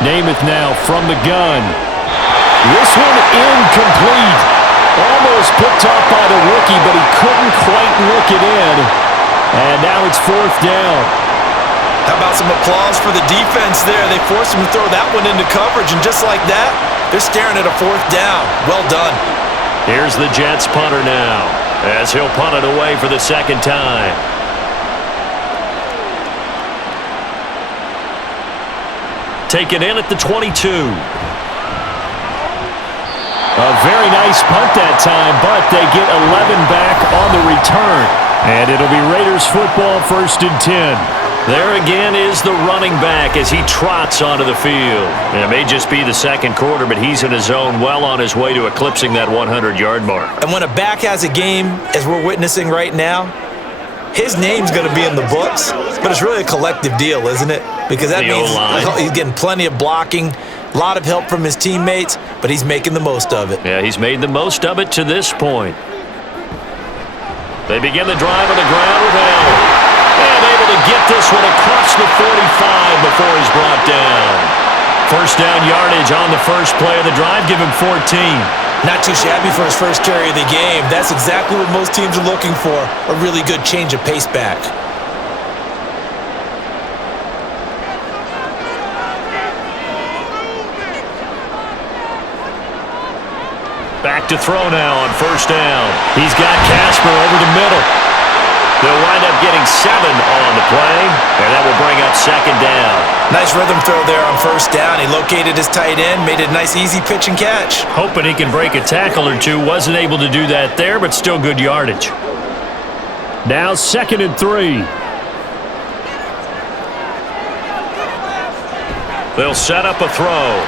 Namath now from the gun. This one incomplete. Almost picked off by the rookie, but he couldn't quite look it in. And now it's fourth down. How about some applause for the defense there? They forced him to throw that one into coverage, and just like that, they're staring at a fourth down. Well done. Here's the Jets punter now, as he'll punt it away for the second time. Taken in at the 22. A very nice punt that time, but they get 11 back on the return. And it'll be Raiders football, 1st and 10. There again is the running back as he trots onto the field. And it may just be the second quarter, but he's in his zone, well on his way to eclipsing that 100-yard mark. And when a back has a game, as we're witnessing right now, his name's going to be in the books, but it's really a collective deal, isn't it? Because that means he's getting plenty of blocking, a lot of help from his teammates, but he's making the most of it. Yeah, he's made the most of it to this point. They begin the drive on the ground with Allen. And able to get this one across the 45 before he's brought down. First down yardage on the first play of the drive. Give him 14. Not too shabby for his first carry of the game. That's exactly what most teams are looking for, a really good change of pace back. Back to throw now on first down. He's got Casper over the middle. They'll wind up getting 7 on the play, and that will bring up second down. Nice rhythm throw there on first down. He located his tight end, made it a nice, easy pitch and catch. Hoping he can break a tackle or two. Wasn't able to do that there, but still good yardage. Now 2nd and 3. They'll set up a throw.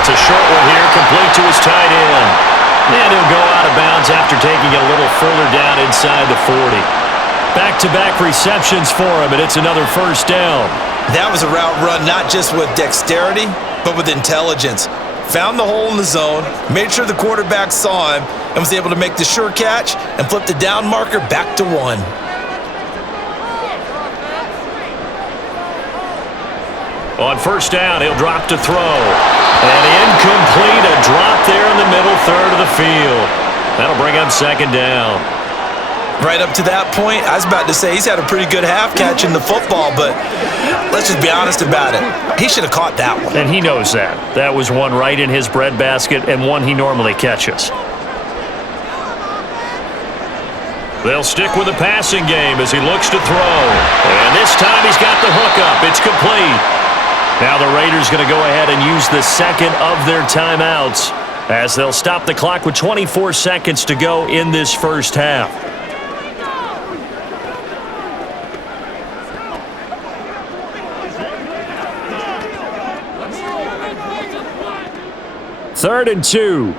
It's a short one here, complete to his tight end. And he'll go out of bounds after taking it a little further down inside the 40. Back-to-back receptions for him, and it's another first down. That was a route run not just with dexterity, but with intelligence. Found the hole in the zone, made sure the quarterback saw him, and was able to make the sure catch and flip the down marker back to 1. On first down, he'll drop to throw. And incomplete, a drop there in the middle third of the field. That'll bring up second down. Right up to that point, I was about to say he's had a pretty good half catching the football, but let's just be honest about it. He should have caught that one. And he knows that. That was one right in his breadbasket and one he normally catches. They'll stick with the passing game as he looks to throw. And this time he's got the hook up. It's complete. Now the Raiders going to go ahead and use the second of their timeouts as they'll stop the clock with 24 seconds to go in this first half. Third and 2.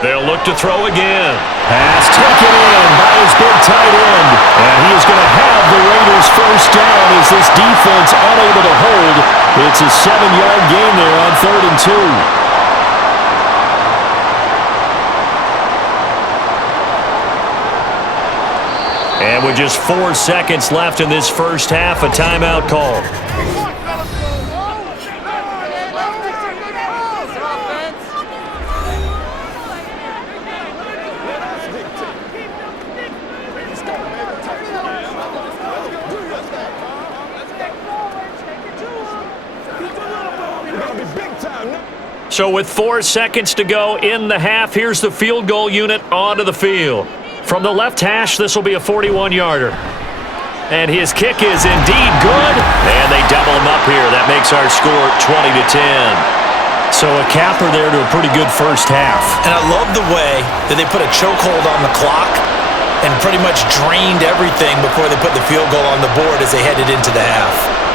They'll look to throw again. Pass taken in by his big tight end. And he is going to have the Raiders first down as this defense unable to hold. It's a 7-yard gain there on 3rd and 2. And with just 4 seconds left in this first half, a timeout call. So with 4 seconds to go in the half, here's the field goal unit onto the field. From the left hash, this will be a 41-yarder. And his kick is indeed good. And they double him up here. That makes our score 20-10. So a capper there to a pretty good first half. And I love the way that they put a chokehold on the clock and pretty much drained everything before they put the field goal on the board as they headed into the half.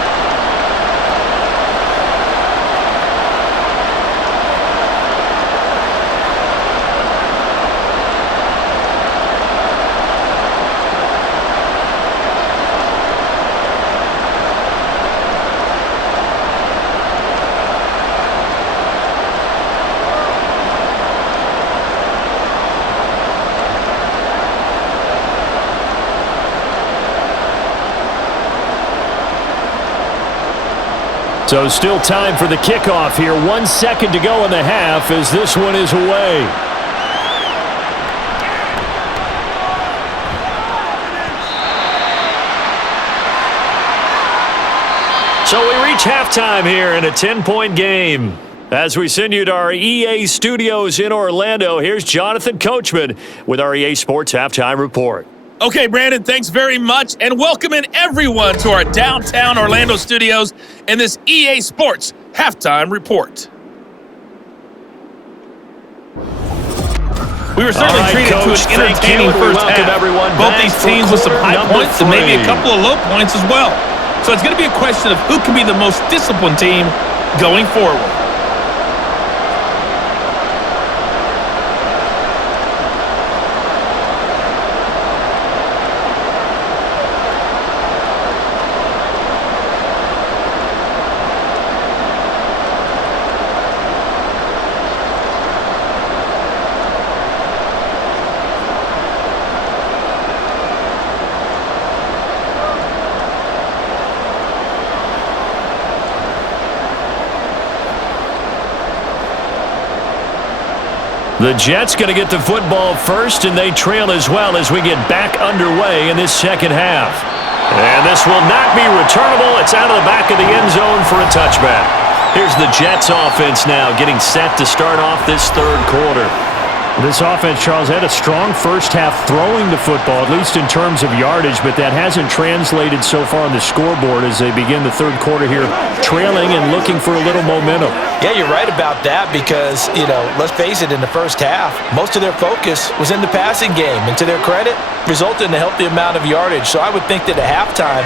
So still time for the kickoff here. 1 second to go in the half as this one is away. So we reach halftime here in a 10-point game. As we send you to our EA studios in Orlando, here's Jonathan Coachman with our EA Sports Halftime Report. Okay, Brandon, thanks very much, and welcoming everyone to our downtown Orlando studios in this EA Sports Halftime Report. We were certainly treated to an entertaining first half. Both these teams with some high points and maybe a couple of low points as well. So it's going to be a question of who can be the most disciplined team going forward. The Jets going to get the football first, and they trail as well as we get back underway in this second half. And this will not be returnable. It's out of the back of the end zone for a touchback. Here's the Jets offense now getting set to start off this third quarter. This offense, Charles, had a strong first half throwing the football, at least in terms of yardage, but that hasn't translated so far on the scoreboard as they begin the third quarter here, trailing and looking for a little momentum. Yeah, you're right about that because, let's face it, in the first half, most of their focus was in the passing game, and to their credit, resulted in a healthy amount of yardage. So I would think that at halftime,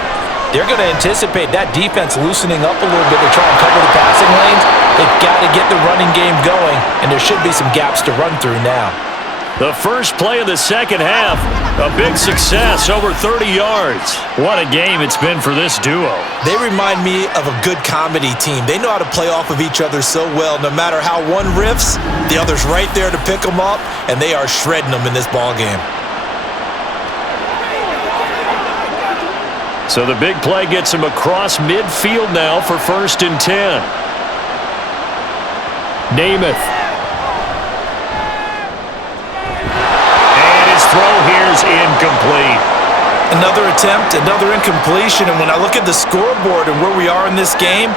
they're going to anticipate that defense loosening up a little bit to try and cover the passing lanes. They've got to get the running game going, and there should be some gaps to run through now. The first play of the second half, a big success, over 30 yards. What a game it's been for this duo. They remind me of a good comedy team. They know how to play off of each other so well. No matter how one riffs, the other's right there to pick them up, and they are shredding them in this ball game. So the big play gets him across midfield now for 1st and 10. Namath. And his throw here's incomplete. Another attempt, another incompletion, and when I look at the scoreboard and where we are in this game,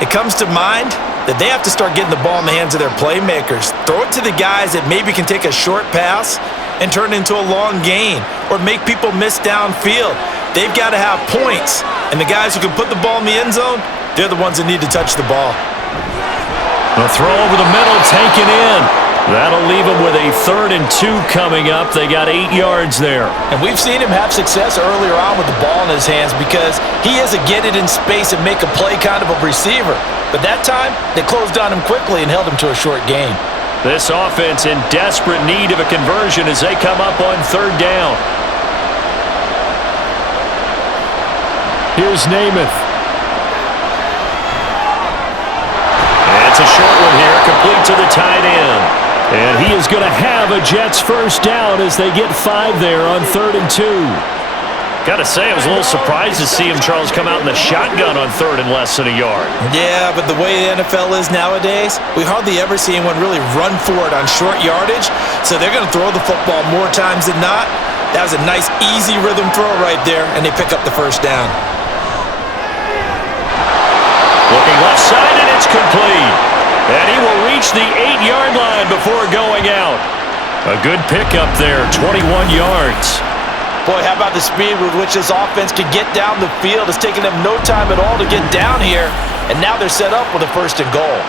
it comes to mind that they have to start getting the ball in the hands of their playmakers. Throw it to the guys that maybe can take a short pass and turn it into a long gain or make people miss downfield. They've got to have points, and the guys who can put the ball in the end zone, they're the ones that need to touch the ball. The throw over the middle taken in. That'll leave them with a 3rd and 2 coming up. They got 8 yards there. And we've seen him have success earlier on with the ball in his hands because he is a get it in space and make a play kind of a receiver. But that time, they closed on him quickly and held him to a short gain. This offense in desperate need of a conversion as they come up on 3rd down. Here's Namath. And it's a short one here, complete to the tight end. And he is going to have a Jets first down as they get 5 there on 3rd and 2. Got to say, I was a little surprised to see him, Charles, come out in the shotgun on 3rd and less than a yard. Yeah, but the way the NFL is nowadays, we hardly ever see anyone really run for it on short yardage, so they're going to throw the football more times than not. That was a nice, easy rhythm throw right there, and they pick up the first down. Looking left side, and it's complete. And he will reach the 8-yard line before going out. A good pickup there, 21 yards. Boy, how about the speed with which this offense can get down the field? It's taken them no time at all to get down here, and now they're set up with a 1st and goal.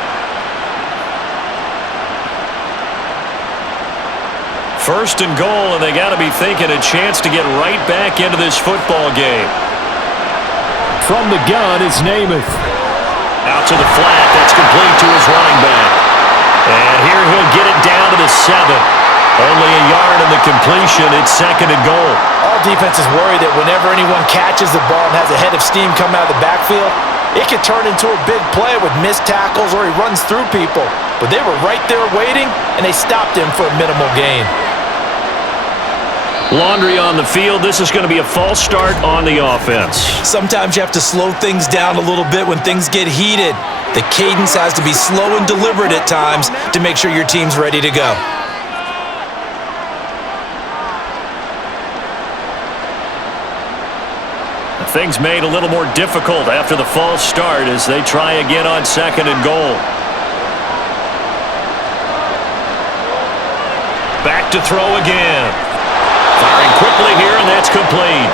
First and goal, and they got to be thinking a chance to get right back into this football game. From the gun is Namath. Out to the flat. That's complete to his running back. And here he'll get it down to the 7. Only a yard in the completion. It's second and goal. All defenses worry that whenever anyone catches the ball and has a head of steam come out of the backfield, it could turn into a big play with missed tackles or he runs through people. But they were right there waiting, and they stopped him for a minimal gain. Laundry on the field. This is going to be a false start on the offense. Sometimes you have to slow things down a little bit when things get heated. The cadence has to be slow and deliberate at times to make sure your team's ready to go. Things made a little more difficult after the false start as they try again on second and goal. Back to throw again. Firing quickly here, and that's complete.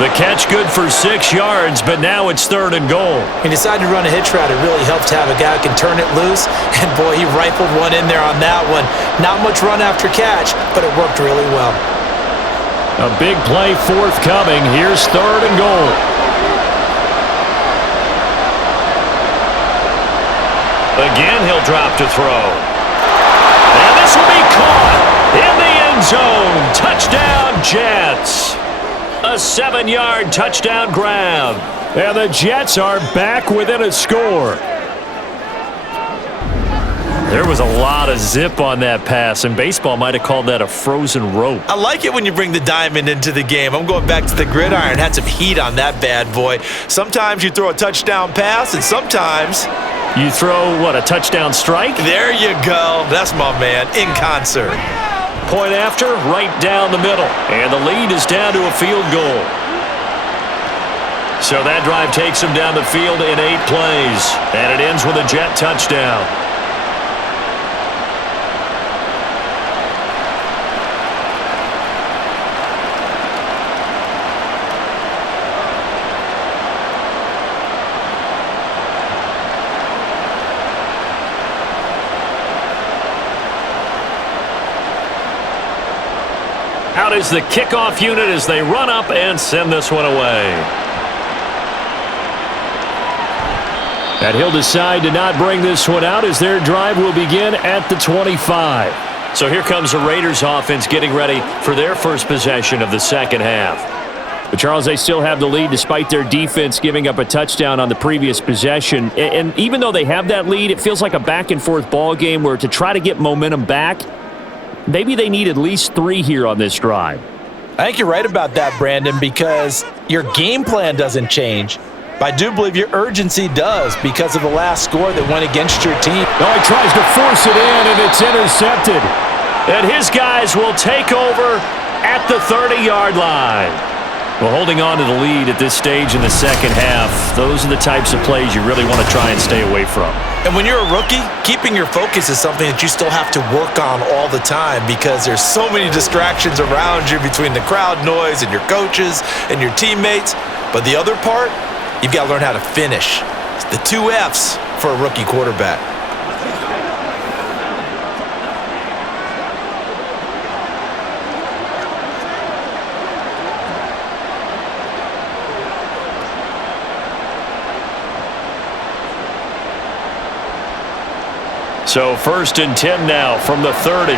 The catch good for 6 yards, but now it's third and goal. He decided to run a hitch route. It really helps to have a guy who can turn it loose, and boy, he rifled one in there on that one. Not much run after catch, but it worked really well. A big play forthcoming. Here's third and goal. Again, he'll drop to throw. And this will be caught in the end zone. Touchdown, Jets. A 7-yard touchdown grab. And the Jets are back within a score. There was a lot of zip on that pass, and baseball might have called that a frozen rope. I like it when you bring the diamond into the game. I'm going back to the gridiron. Had some heat on that bad boy. Sometimes you throw a touchdown pass, and sometimes you throw, what, a touchdown strike? There you go. That's my man, in concert. Point after, right down the middle. And the lead is down to a field goal. So that drive takes them down the field in 8 plays. And it ends with a Jet touchdown. Out is the kickoff unit as they run up and send this one away. And he'll decide to not bring this one out as their drive will begin at the 25. So here comes the Raiders offense getting ready for their first possession of the second half. But Charles, they still have the lead despite their defense giving up a touchdown on the previous possession. And even though they have that lead, it feels like a back-and-forth ball game where to try to get momentum back, maybe they need at least 3 here on this drive. I think you're right about that, Brandon, because your game plan doesn't change. But I do believe your urgency does because of the last score that went against your team. Oh, he tries to force it in, and it's intercepted. And his guys will take over at the 30-yard line. Well, holding on to the lead at this stage in the second half, those are the types of plays you really want to try and stay away from. And when you're a rookie, keeping your focus is something that you still have to work on all the time because there's so many distractions around you between the crowd noise and your coaches and your teammates. But the other part, you've got to learn how to finish. It's the 2 F's for a rookie quarterback. So first and 10 now from the 30.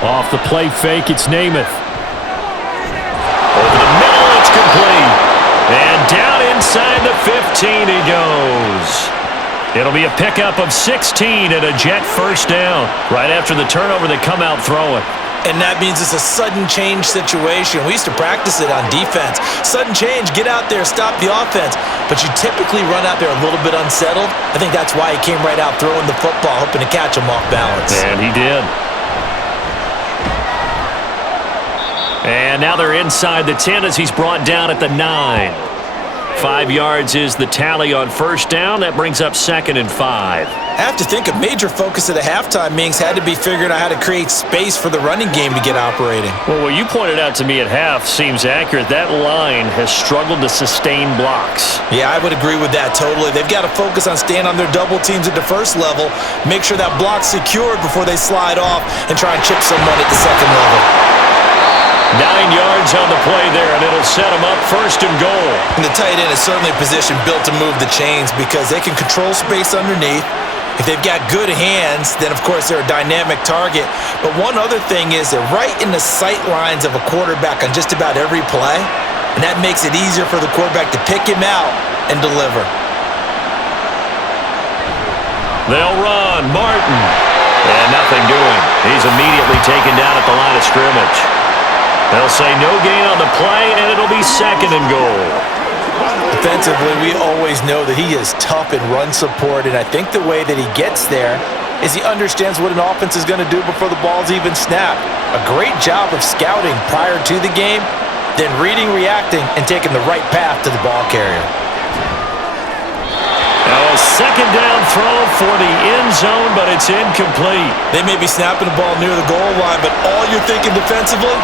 Off the play fake, it's Namath. Over the middle, it's complete. And down inside the 15 he goes. It'll be a pickup of 16 and a Jet first down. Right after the turnover, they come out throwing. And that means it's a sudden change situation. We used to practice it on defense. Sudden change, get out there, stop the offense. But you typically run out there a little bit unsettled. I think that's why he came right out throwing the football, hoping to catch him off balance. And he did. And now they're inside the 10 as he's brought down at the 9. 5 yards is the tally on first down. That brings up 2nd and 5. I have to think a major focus at the halftime, Mings, had to be figuring out how to create space for the running game to get operating. Well, what you pointed out to me at half seems accurate. That line has struggled to sustain blocks. Yeah, I would agree with that totally. They've got to focus on staying on their double teams at the first level, make sure that block's secured before they slide off and try and chip someone at the second level. 9 yards on the play there, and it'll set them up 1st and goal. And the tight end is certainly a position built to move the chains because they can control space underneath. If they've got good hands, then, of course, they're a dynamic target. But one other thing is they're right in the sight lines of a quarterback on just about every play, and that makes it easier for the quarterback to pick him out and deliver. They'll run. Martin. And nothing doing. He's immediately taken down at the line of scrimmage. They'll say no gain on the play, and it'll be 2nd and goal. Defensively, we always know that he is tough in run support, and I think the way that he gets there is he understands what an offense is going to do before the ball's even snapped. A great job of scouting prior to the game, then reading, reacting, and taking the right path to the ball carrier. Now a 2nd down throw for the end zone, but it's incomplete. They may be snapping the ball near the goal line, but all you're thinking defensively,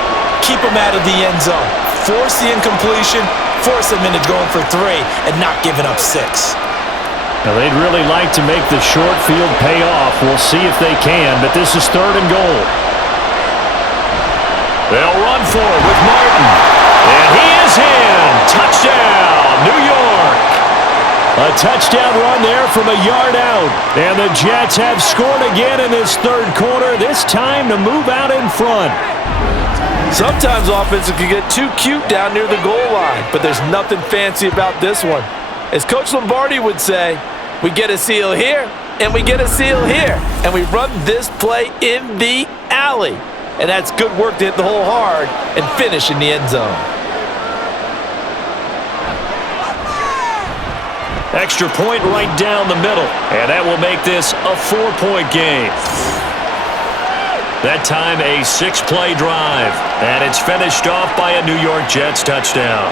keep them out of the end zone. Force the incompletion, force them into going for 3 and not giving up 6. Now they'd really like to make the short field pay off. We'll see if they can, but this is 3rd and goal. They'll run for it with Martin. And he is in. Touchdown, New York. A touchdown run there from a yard out. And the Jets have scored again in this 3rd quarter, this time to move out in front. Sometimes offenses can get too cute down near the goal line, but there's nothing fancy about this one. As Coach Lombardi would say, we get a seal here, and we get a seal here, and we run this play in the alley. And that's good work to hit the hole hard and finish in the end zone. Extra point right down the middle, and that will make this a 4-point game. That time a 6-play drive, and it's finished off by a New York Jets touchdown.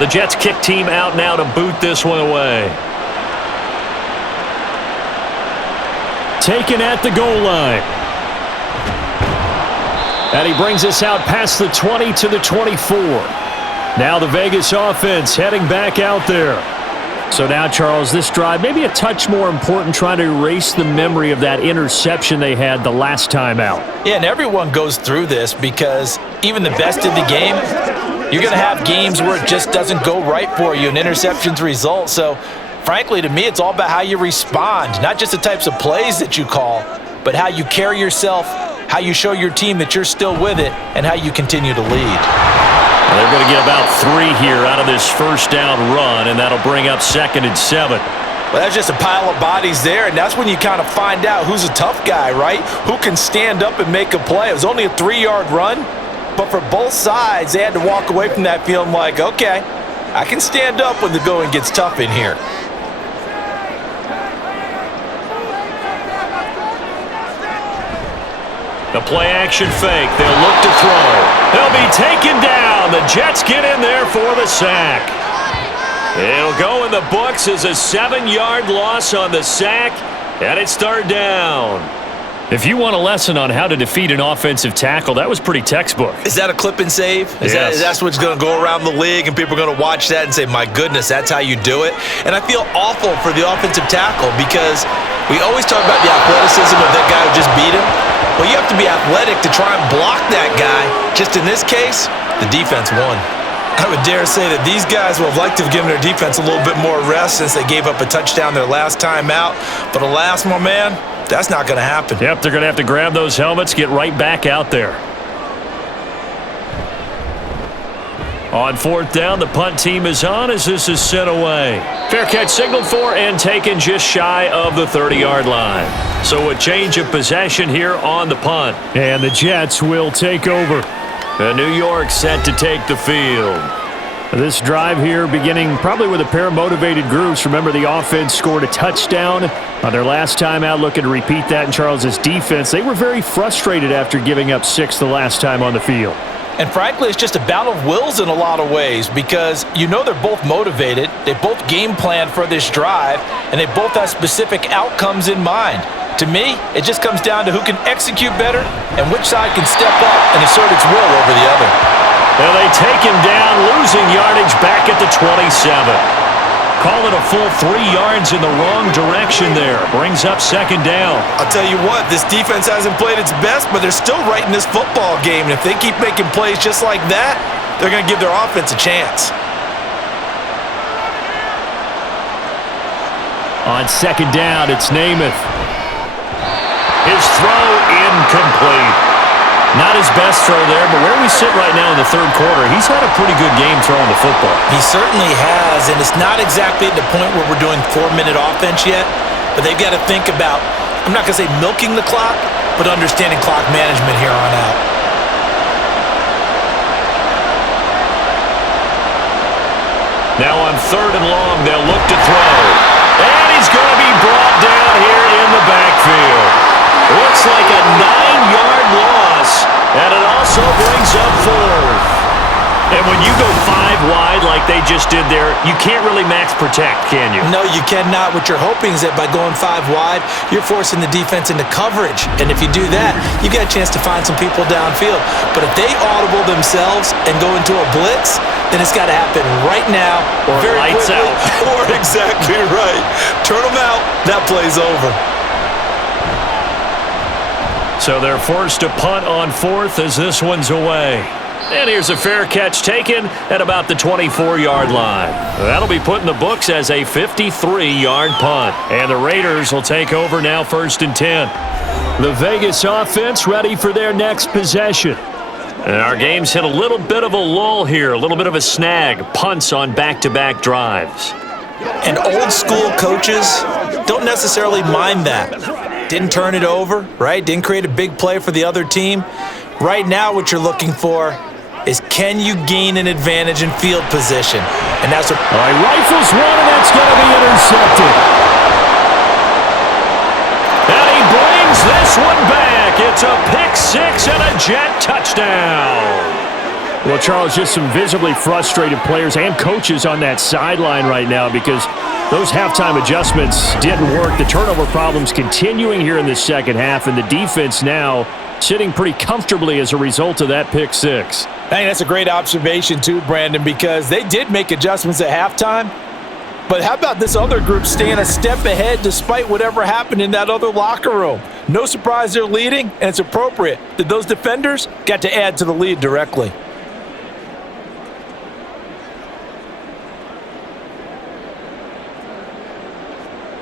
The Jets kick team out now to boot this one away. Taken at the goal line. And he brings us out past the 20 to the 24. Now the Vegas offense heading back out there. So now, Charles, this drive maybe a touch more important, trying to erase the memory of that interception they had the last time out. Yeah, and everyone goes through this because even the best in the game, you're going to have games where it just doesn't go right for you and interceptions result. So, frankly, to me, it's all about how you respond, not just the types of plays that you call, but how you carry yourself, how you show your team that you're still with it, and how you continue to lead. Well, they're going to get about 3 here out of this first down run, and that'll bring up 2nd and 7. Well, that's just a pile of bodies there, and that's when you kind of find out who's a tough guy, right? Who can stand up and make a play. It was only a 3-yard run. But for both sides, they had to walk away from that feeling like, okay, I can stand up when the going gets tough in here. The play-action fake. They'll look to throw. They'll be taken down. The Jets get in there for the sack. It'll go in the books as a 7-yard loss on the sack, and it's 3rd down. If you want a lesson on how to defeat an offensive tackle, that was pretty textbook. Is that a clip and save? Yes. That's what's going to go around the league, and people are going to watch that and say, my goodness, that's how you do it? And I feel awful for the offensive tackle because we always talk about the athleticism of that guy who just beat him. Well, you have to be athletic to try and block that guy. Just in this case, the defense won. I would dare say that these guys would have liked to have given their defense a little bit more rest since they gave up a touchdown their last time out. But alas, my man, that's not going to happen. Yep, they're going to have to grab those helmets, get right back out there. On 4th down, the punt team is on as this is sent away. Fair catch signaled for and taken just shy of the 30-yard line. So a change of possession here on the punt. And the Jets will take over. New York set to take the field. This drive here beginning probably with a pair of motivated groups. Remember, the offense scored a touchdown on their last time out, looking to repeat that in Charles's defense. They were very frustrated after giving up 6 the last time on the field. And frankly, it's just a battle of wills in a lot of ways because you know they're both motivated, they both game planned for this drive, and they both have specific outcomes in mind. To me, it just comes down to who can execute better and which side can step up and assert its will over the other. Well, they take him down, losing yardage back at the 27. Call it a full 3 yards in the wrong direction there. Brings up second down. I'll tell you what, this defense hasn't played its best, but they're still right in this football game. And if they keep making plays just like that, they're going to give their offense a chance. On second down, it's Namath. His throw incomplete. Not his best throw there, but where we sit right now in the third quarter, he's had a pretty good game throwing the football. He certainly has, and it's not exactly at the point where we're doing 4-minute offense yet, but they've got to think about, I'm not going to say milking the clock, but understanding clock management here on out. Now on third and long, they'll look to throw. And he's going to be brought down here in the backfield. Looks like a 9-yard loss, and it also brings up fourth. And when you go 5 wide like they just did there, you can't really max protect, can you? No, you cannot. What you're hoping is that by going 5 wide, you're forcing the defense into coverage. And if you do that, you get a chance to find some people downfield. But if they audible themselves and go into a blitz, then it's got to happen right now. Or very lights quickly, out. Or exactly right. Turn them out. That play's over. So they're forced to punt on fourth as this one's away. And here's a fair catch taken at about the 24-yard line. That'll be put in the books as a 53-yard punt. And the Raiders will take over now, 1st and 10. The Vegas offense ready for their next possession. And our game's hit a little bit of a lull here, a little bit of a snag. Punts on back-to-back drives. And old school coaches don't necessarily mind that. Didn't turn it over, right? Didn't create a big play for the other team. Right now what you're looking for is can you gain an advantage in field position? And that's what... All right, rifles one, and that's going to be intercepted. And he brings this one back. It's a pick-6 and a Jet touchdown. Well, Charles, just some visibly frustrated players and coaches on that sideline right now because those halftime adjustments didn't work. The turnover problems continuing here in the second half, and the defense now sitting pretty comfortably as a result of that pick-6. I think that's a great observation too, Brandon, because they did make adjustments at halftime. But how about this other group staying a step ahead despite whatever happened in that other locker room? No surprise they're leading, and it's appropriate that those defenders got to add to the lead directly.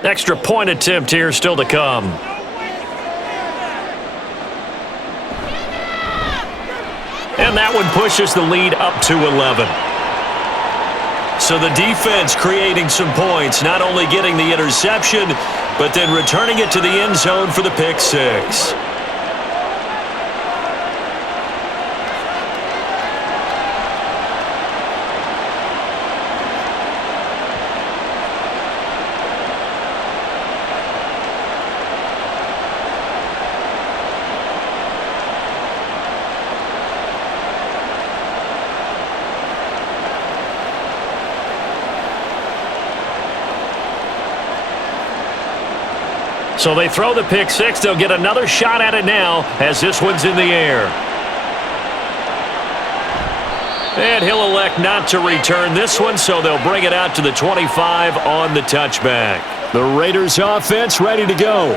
Extra point attempt here still to come. And that one pushes the lead up to 11. So the defense creating some points, not only getting the interception, but then returning it to the end zone for the pick-6. So they throw the pick-6. They'll get another shot at it now as this one's in the air. And he'll elect not to return this one, so they'll bring it out to the 25 on the touchback. The Raiders offense ready to go.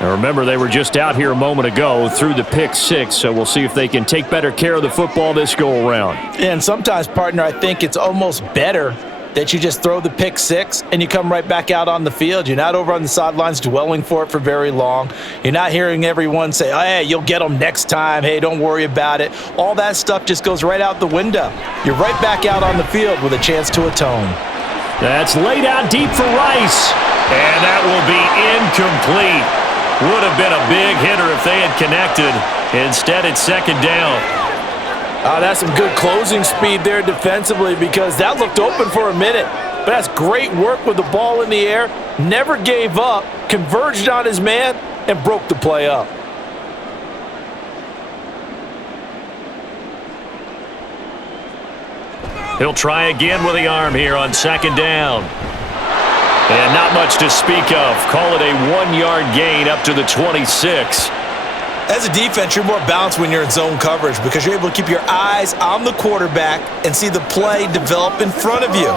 Now remember, they were just out here a moment ago through the pick-6, so we'll see if they can take better care of the football this go-around. And sometimes, partner, I think it's almost better that you just throw the pick-6 and you come right back out on the field. You're not over on the sidelines dwelling for it for very long. You're not hearing everyone say, oh, hey, you'll get them next time. Hey, don't worry about it. All that stuff just goes right out the window. You're right back out on the field with a chance to atone. That's laid out deep for Rice. And that will be incomplete. Would have been a big hitter if they had connected. Instead, it's second down. That's some good closing speed there defensively because that looked open for a minute. But that's great work with the ball in the air. Never gave up, converged on his man, and broke the play up. He'll try again with the arm here on second down. And not much to speak of. Call it a 1-yard gain up to the 26. As a defense, you're more balanced when you're in zone coverage because you're able to keep your eyes on the quarterback and see the play develop in front of you.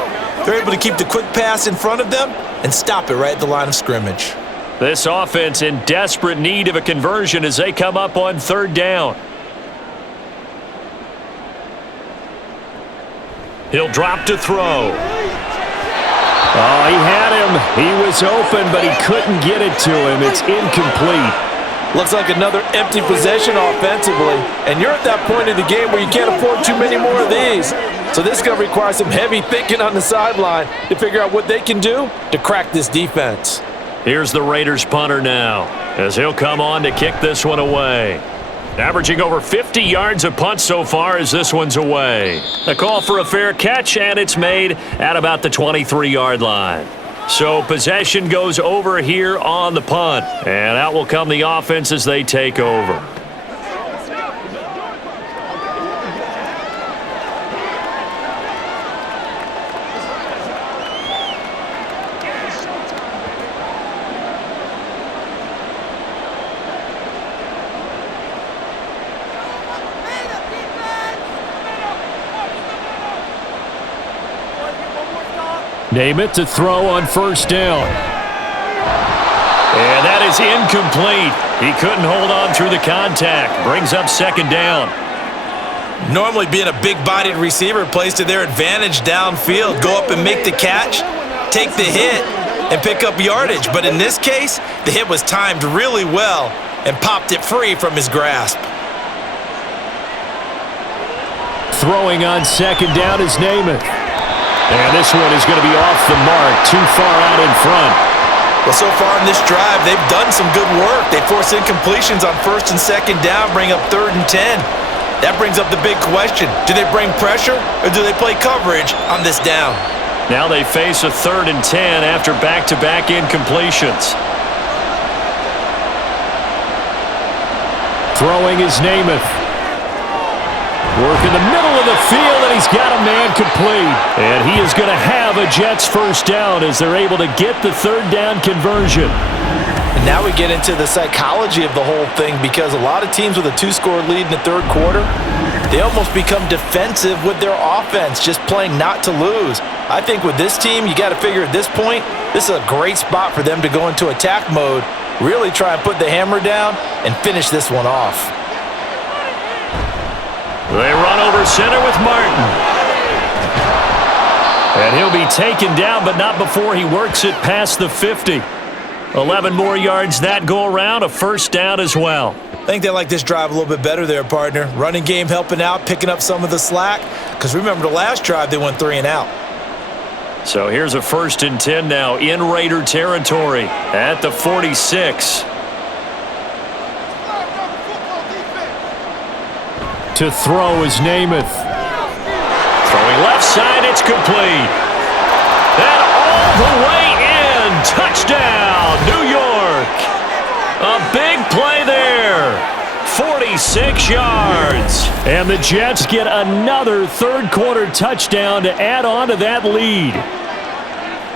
They're able to keep the quick pass in front of them and stop it right at the line of scrimmage. This offense in desperate need of a conversion as they come up on third down. He'll drop to throw. Oh, he had him. He was open, but he couldn't get it to him. It's incomplete. Looks like another empty possession offensively. And you're at that point in the game where you can't afford too many more of these. So this is going to require some heavy thinking on the sideline to figure out what they can do to crack this defense. Here's the Raiders punter now as he'll come on to kick this one away. Averaging over 50 yards a punt so far as this one's away. A call for a fair catch, and it's made at about the 23-yard line. So possession goes over here on the punt, and out will come the offense as they take over. Namath to throw on first down. And that is incomplete. He couldn't hold on through the contact. Brings up second down. Normally being a big-bodied receiver plays to their advantage downfield. Go up and make the catch, take the hit, and pick up yardage. But in this case, the hit was timed really well and popped it free from his grasp. Throwing on second down is Namath. And this one is going to be off the mark, too far out in front. Well, so far in this drive, they've done some good work. They force incompletions on first and second down, bring up 3rd and 10. That brings up the big question. Do they bring pressure or do they play coverage on this down? Now they face a 3rd and 10 after back-to-back incompletions. Throwing is Namath. Work in the middle of the field, and he's got a man complete. And he is going to have a Jets first down as they're able to get the 3rd down conversion. And now we get into the psychology of the whole thing because a lot of teams with a 2-score lead in the 3rd quarter, they almost become defensive with their offense, just playing not to lose. I think with this team, you got to figure at this point, this is a great spot for them to go into attack mode, really try and put the hammer down and finish this one off. They run over center with Martin. And he'll be taken down, but not before he works it past the 50. 11 more yards that go around, a first down as well. I think they like this drive a little bit better there, partner. Running game helping out, picking up some of the slack. Because remember the last drive, they went 3 and out. So here's a 1st and 10 now in Raider territory at the 46. To throw is Namath. Throwing left side, it's complete. And all the way in. Touchdown, New York. A big play there. 46 yards. And the Jets get another 3rd quarter touchdown to add on to that lead.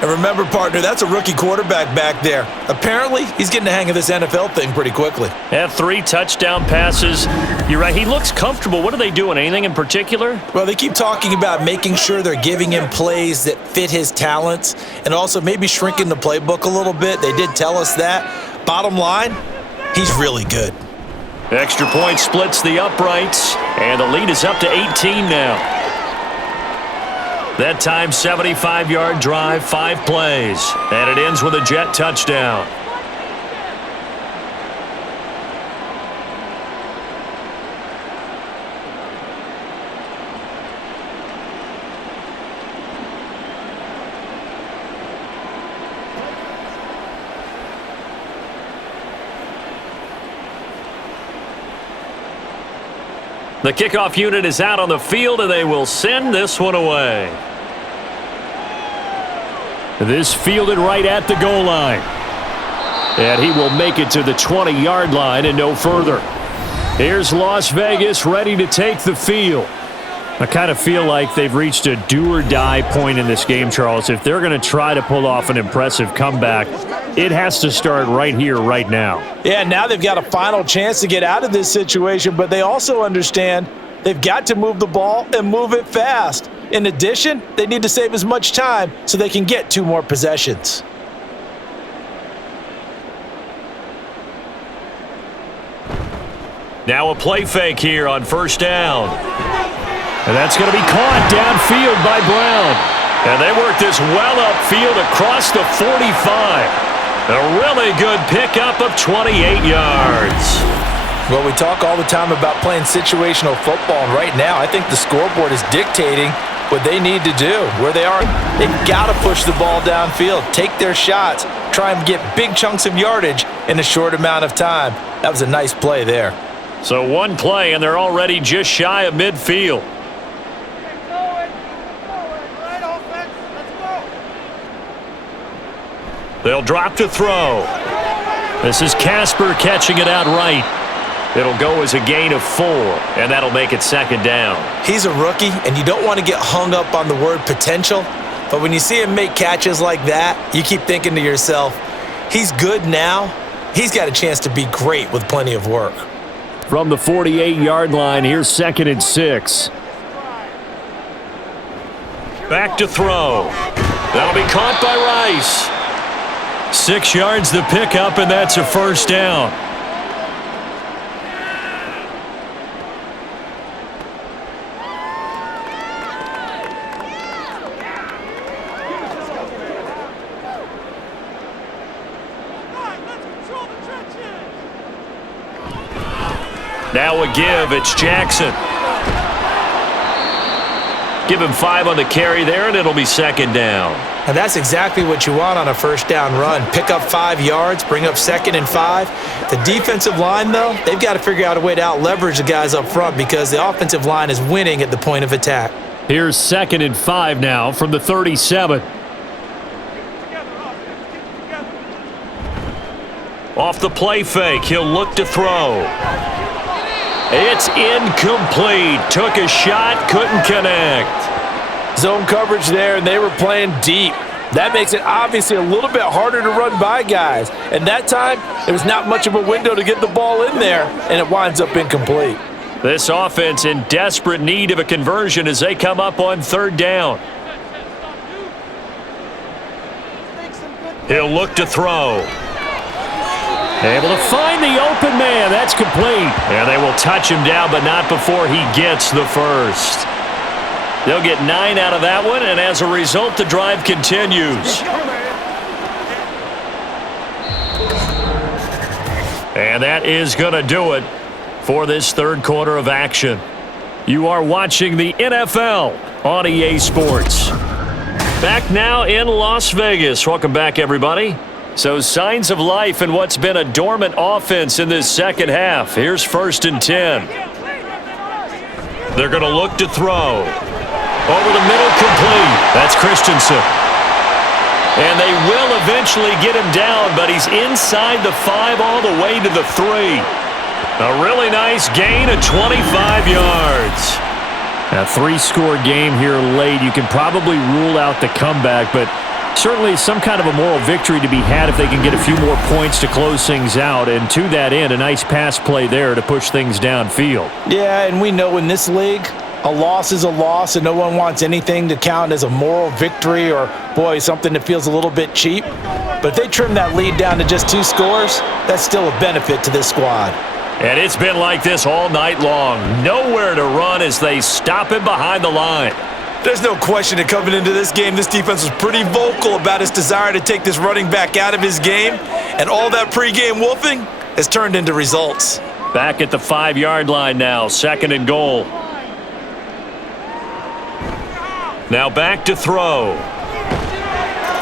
And remember, partner, that's a rookie quarterback back there. Apparently, he's getting the hang of this NFL thing pretty quickly. Had 3 touchdown passes. You're right, he looks comfortable. What are they doing? Anything in particular? Well, they keep talking about making sure they're giving him plays that fit his talents and also maybe shrinking the playbook a little bit. They did tell us that. Bottom line, he's really good. Extra point splits the uprights, and the lead is up to 18 now. That time, 75-yard drive, 5 plays, and it ends with a Jet touchdown. The kickoff unit is out on the field, and they will send this one away. This fielded right at the goal line. And he will make it to the 20-yard line and no further. Here's Las Vegas ready to take the field. I kind of feel like they've reached a do-or-die point in this game, Charles. If they're going to try to pull off an impressive comeback, it has to start right here, right now. Yeah, now they've got a final chance to get out of this situation, but they also understand they've got to move the ball and move it fast. In addition, they need to save as much time so they can get 2 more possessions. Now a play fake here on first down. And that's going to be caught downfield by Brown. And they work this well upfield across the 45. A really good pickup of 28 yards. Well, we talk all the time about playing situational football, and right now I think the scoreboard is dictating what they need to do. Where they are, they've got to push the ball downfield, take their shots, try and get big chunks of yardage in a short amount of time. That was a nice play there. So one play, and they're already just shy of midfield. They'll drop to throw. This is Casper catching it out right. It'll go as a gain of 4, and that'll make it second down. He's a rookie, and you don't want to get hung up on the word potential, but when you see him make catches like that, you keep thinking to yourself, he's good now. He's got a chance to be great with plenty of work. From the 48-yard line, here's 2nd and 6. Back to throw. That'll be caught by Rice. 6 yards the pickup, and that's a first down. Now a give, it's Jackson. Give him 5 on the carry there, and it'll be second down. And that's exactly what you want on a first down run. Pick up 5 yards, bring up 2nd and 5. The defensive line, though, they've got to figure out a way to out-leverage the guys up front because the offensive line is winning at the point of attack. Here's 2nd and 5 now from the 37. Off the play fake, he'll look to throw. It's incomplete. Took a shot, couldn't connect. Zone coverage there, and they were playing deep. That makes it obviously a little bit harder to run by guys. And that time, there was not much of a window to get the ball in there, and it winds up incomplete. This offense in desperate need of a conversion as they come up on 3rd down. He'll look to throw. Able to find the open man. That's complete. And they will touch him down, but not before he gets the first. They'll get 9 out of that one, and as a result, the drive continues. And that is going to do it for this 3rd quarter of action. You are watching the NFL on EA Sports. Back now in Las Vegas. Welcome back, everybody. So signs of life in what's been a dormant offense in this second half. Here's 1st and 10. They're going to look to throw. Over the middle, complete. That's Christensen. And they will eventually get him down, but he's inside the 5 all the way to the 3. A really nice gain of 25 yards. A 3-score game here late. You can probably rule out the comeback, but certainly some kind of a moral victory to be had if they can get a few more points to close things out. And to that end, a nice pass play there to push things downfield. Yeah, and we know in this league, a loss is a loss, and no one wants anything to count as a moral victory or, boy, something that feels a little bit cheap. But if they trim that lead down to just 2 scores, that's still a benefit to this squad. And it's been like this all night long. Nowhere to run as they stop him behind the line. There's no question that coming into this game, this defense was pretty vocal about its desire to take this running back out of his game, and all that pregame wolfing has turned into results. Back at the 5-yard line now, 2nd and goal. Now back to throw.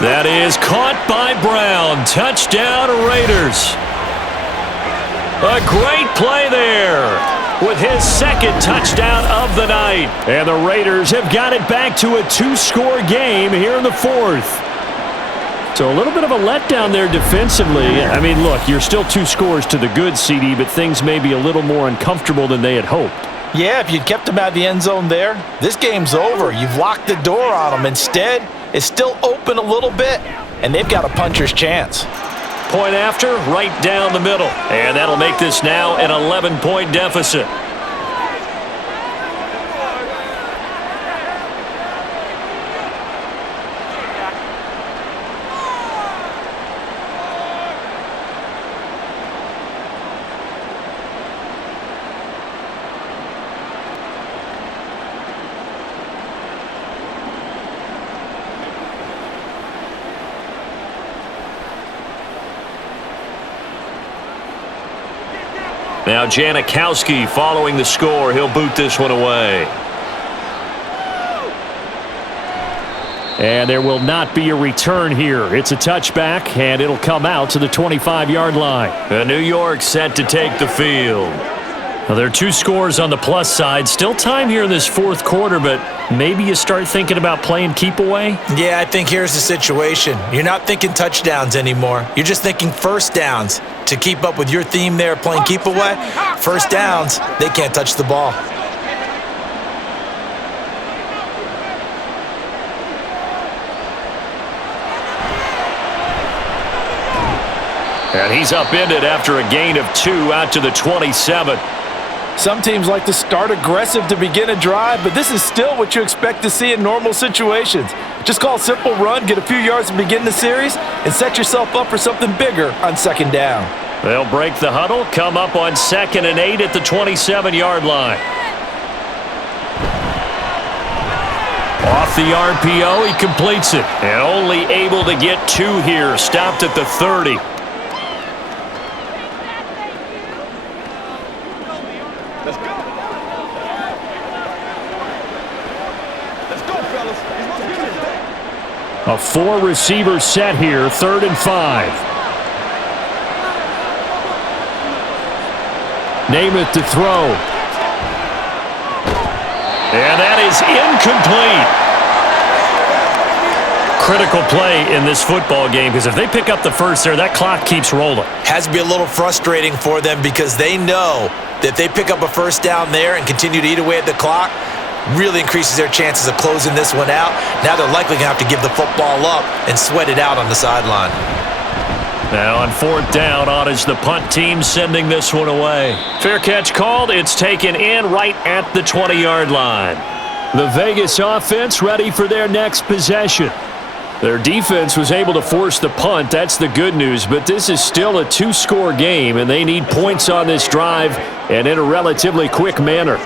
That is caught by Brown. Touchdown Raiders. A great play there. with his second touchdown of the night. And the Raiders have got it back to a two-score game here in the fourth. So a little bit of a letdown there defensively. I mean, look, you're still 2 scores to the good, CD, but things may be a little more uncomfortable than they had hoped. Yeah, if you'd kept them out of the end zone there, this game's over. You've locked the door on them. Instead, it's still open a little bit, and they've got a puncher's chance. Point after, right down the middle. And that'll make this now an 11-point deficit. Now Janikowski following the score. He'll boot this one away. And there will not be a return here. It's a touchback, and it'll come out to the 25-yard line. And New York set to take the field. Now, there are 2 scores on the plus side. Still time here in this fourth quarter, but maybe you start thinking about playing keep away? Yeah, I think here's the situation. You're not thinking touchdowns anymore. You're just thinking first downs. To keep up with your theme there, playing keep away, first downs, they can't touch the ball. And he's upended after a gain of 2 out to the 27. Some teams like to start aggressive to begin a drive, but this is still what you expect to see in normal situations. Just call a simple run, get a few yards to begin the series, and set yourself up for something bigger on second down. They'll break the huddle, come up on 2nd and 8 at the 27-yard line. Off the RPO, he completes it. And only able to get 2 here, stopped at the 30. A 4-receiver set here, 3rd and 5. Namath to throw. And that is incomplete. Critical play in this football game, because if they pick up the first there, that clock keeps rolling. Has to be a little frustrating for them because they know that if they pick up a first down there and continue to eat away at the clock, really increases their chances of closing this one out. Now they're likely going to have to give the football up and sweat it out on the sideline. Now on 4th down, on is the punt team sending this one away. Fair catch called. It's taken in right at the 20-yard line. The Vegas offense ready for their next possession. Their defense was able to force the punt. That's the good news, but this is still a 2-score game, and they need points on this drive and in a relatively quick manner.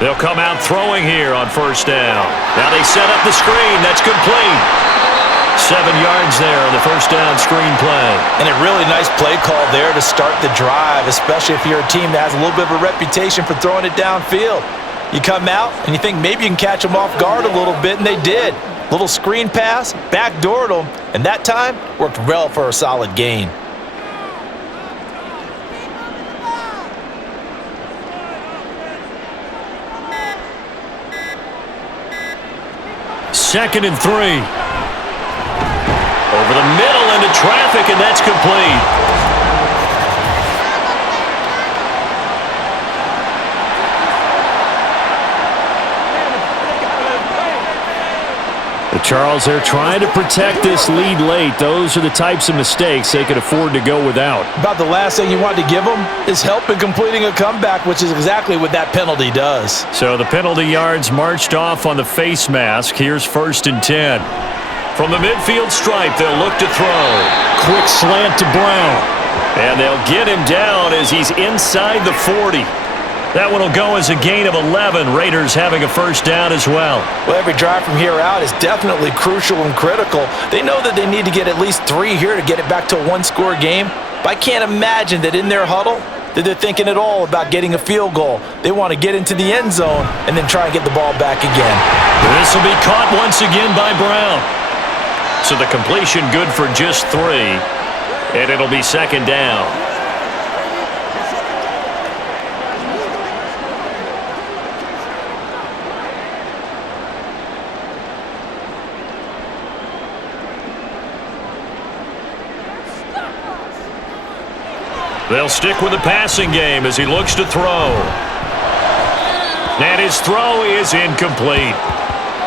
They'll come out throwing here on 1st down. Now they set up the screen. That's complete. 7 yards there on the 1st down screen play. And a really nice play call there to start the drive, especially if you're a team that has a little bit of a reputation for throwing it downfield. You come out and you think maybe you can catch them off guard a little bit, and they did. Little screen pass, backdoored them, and that time worked well for a solid gain. Second and 3. Over the middle into traffic, and that's complete. Charles, they're trying to protect this lead late. Those are the types of mistakes they could afford to go without. About the last thing you want to give them is help in completing a comeback, which is exactly what that penalty does. So the penalty yards marched off on the face mask. Here's 1st and 10. From the midfield stripe, they'll look to throw. Quick slant to Brown. And they'll get him down as he's inside the 40. That one will go as a gain of 11. Raiders having a 1st down as well. Well, every drive from here out is definitely crucial and critical. They know that they need to get at least 3 here to get it back to a 1-score game. But I can't imagine that in their huddle that they're thinking at all about getting a field goal. They want to get into the end zone and then try and get the ball back again. This will be caught once again by Brown. So the completion good for just 3, and it'll be second down. They'll stick with the passing game as he looks to throw. And his throw is incomplete.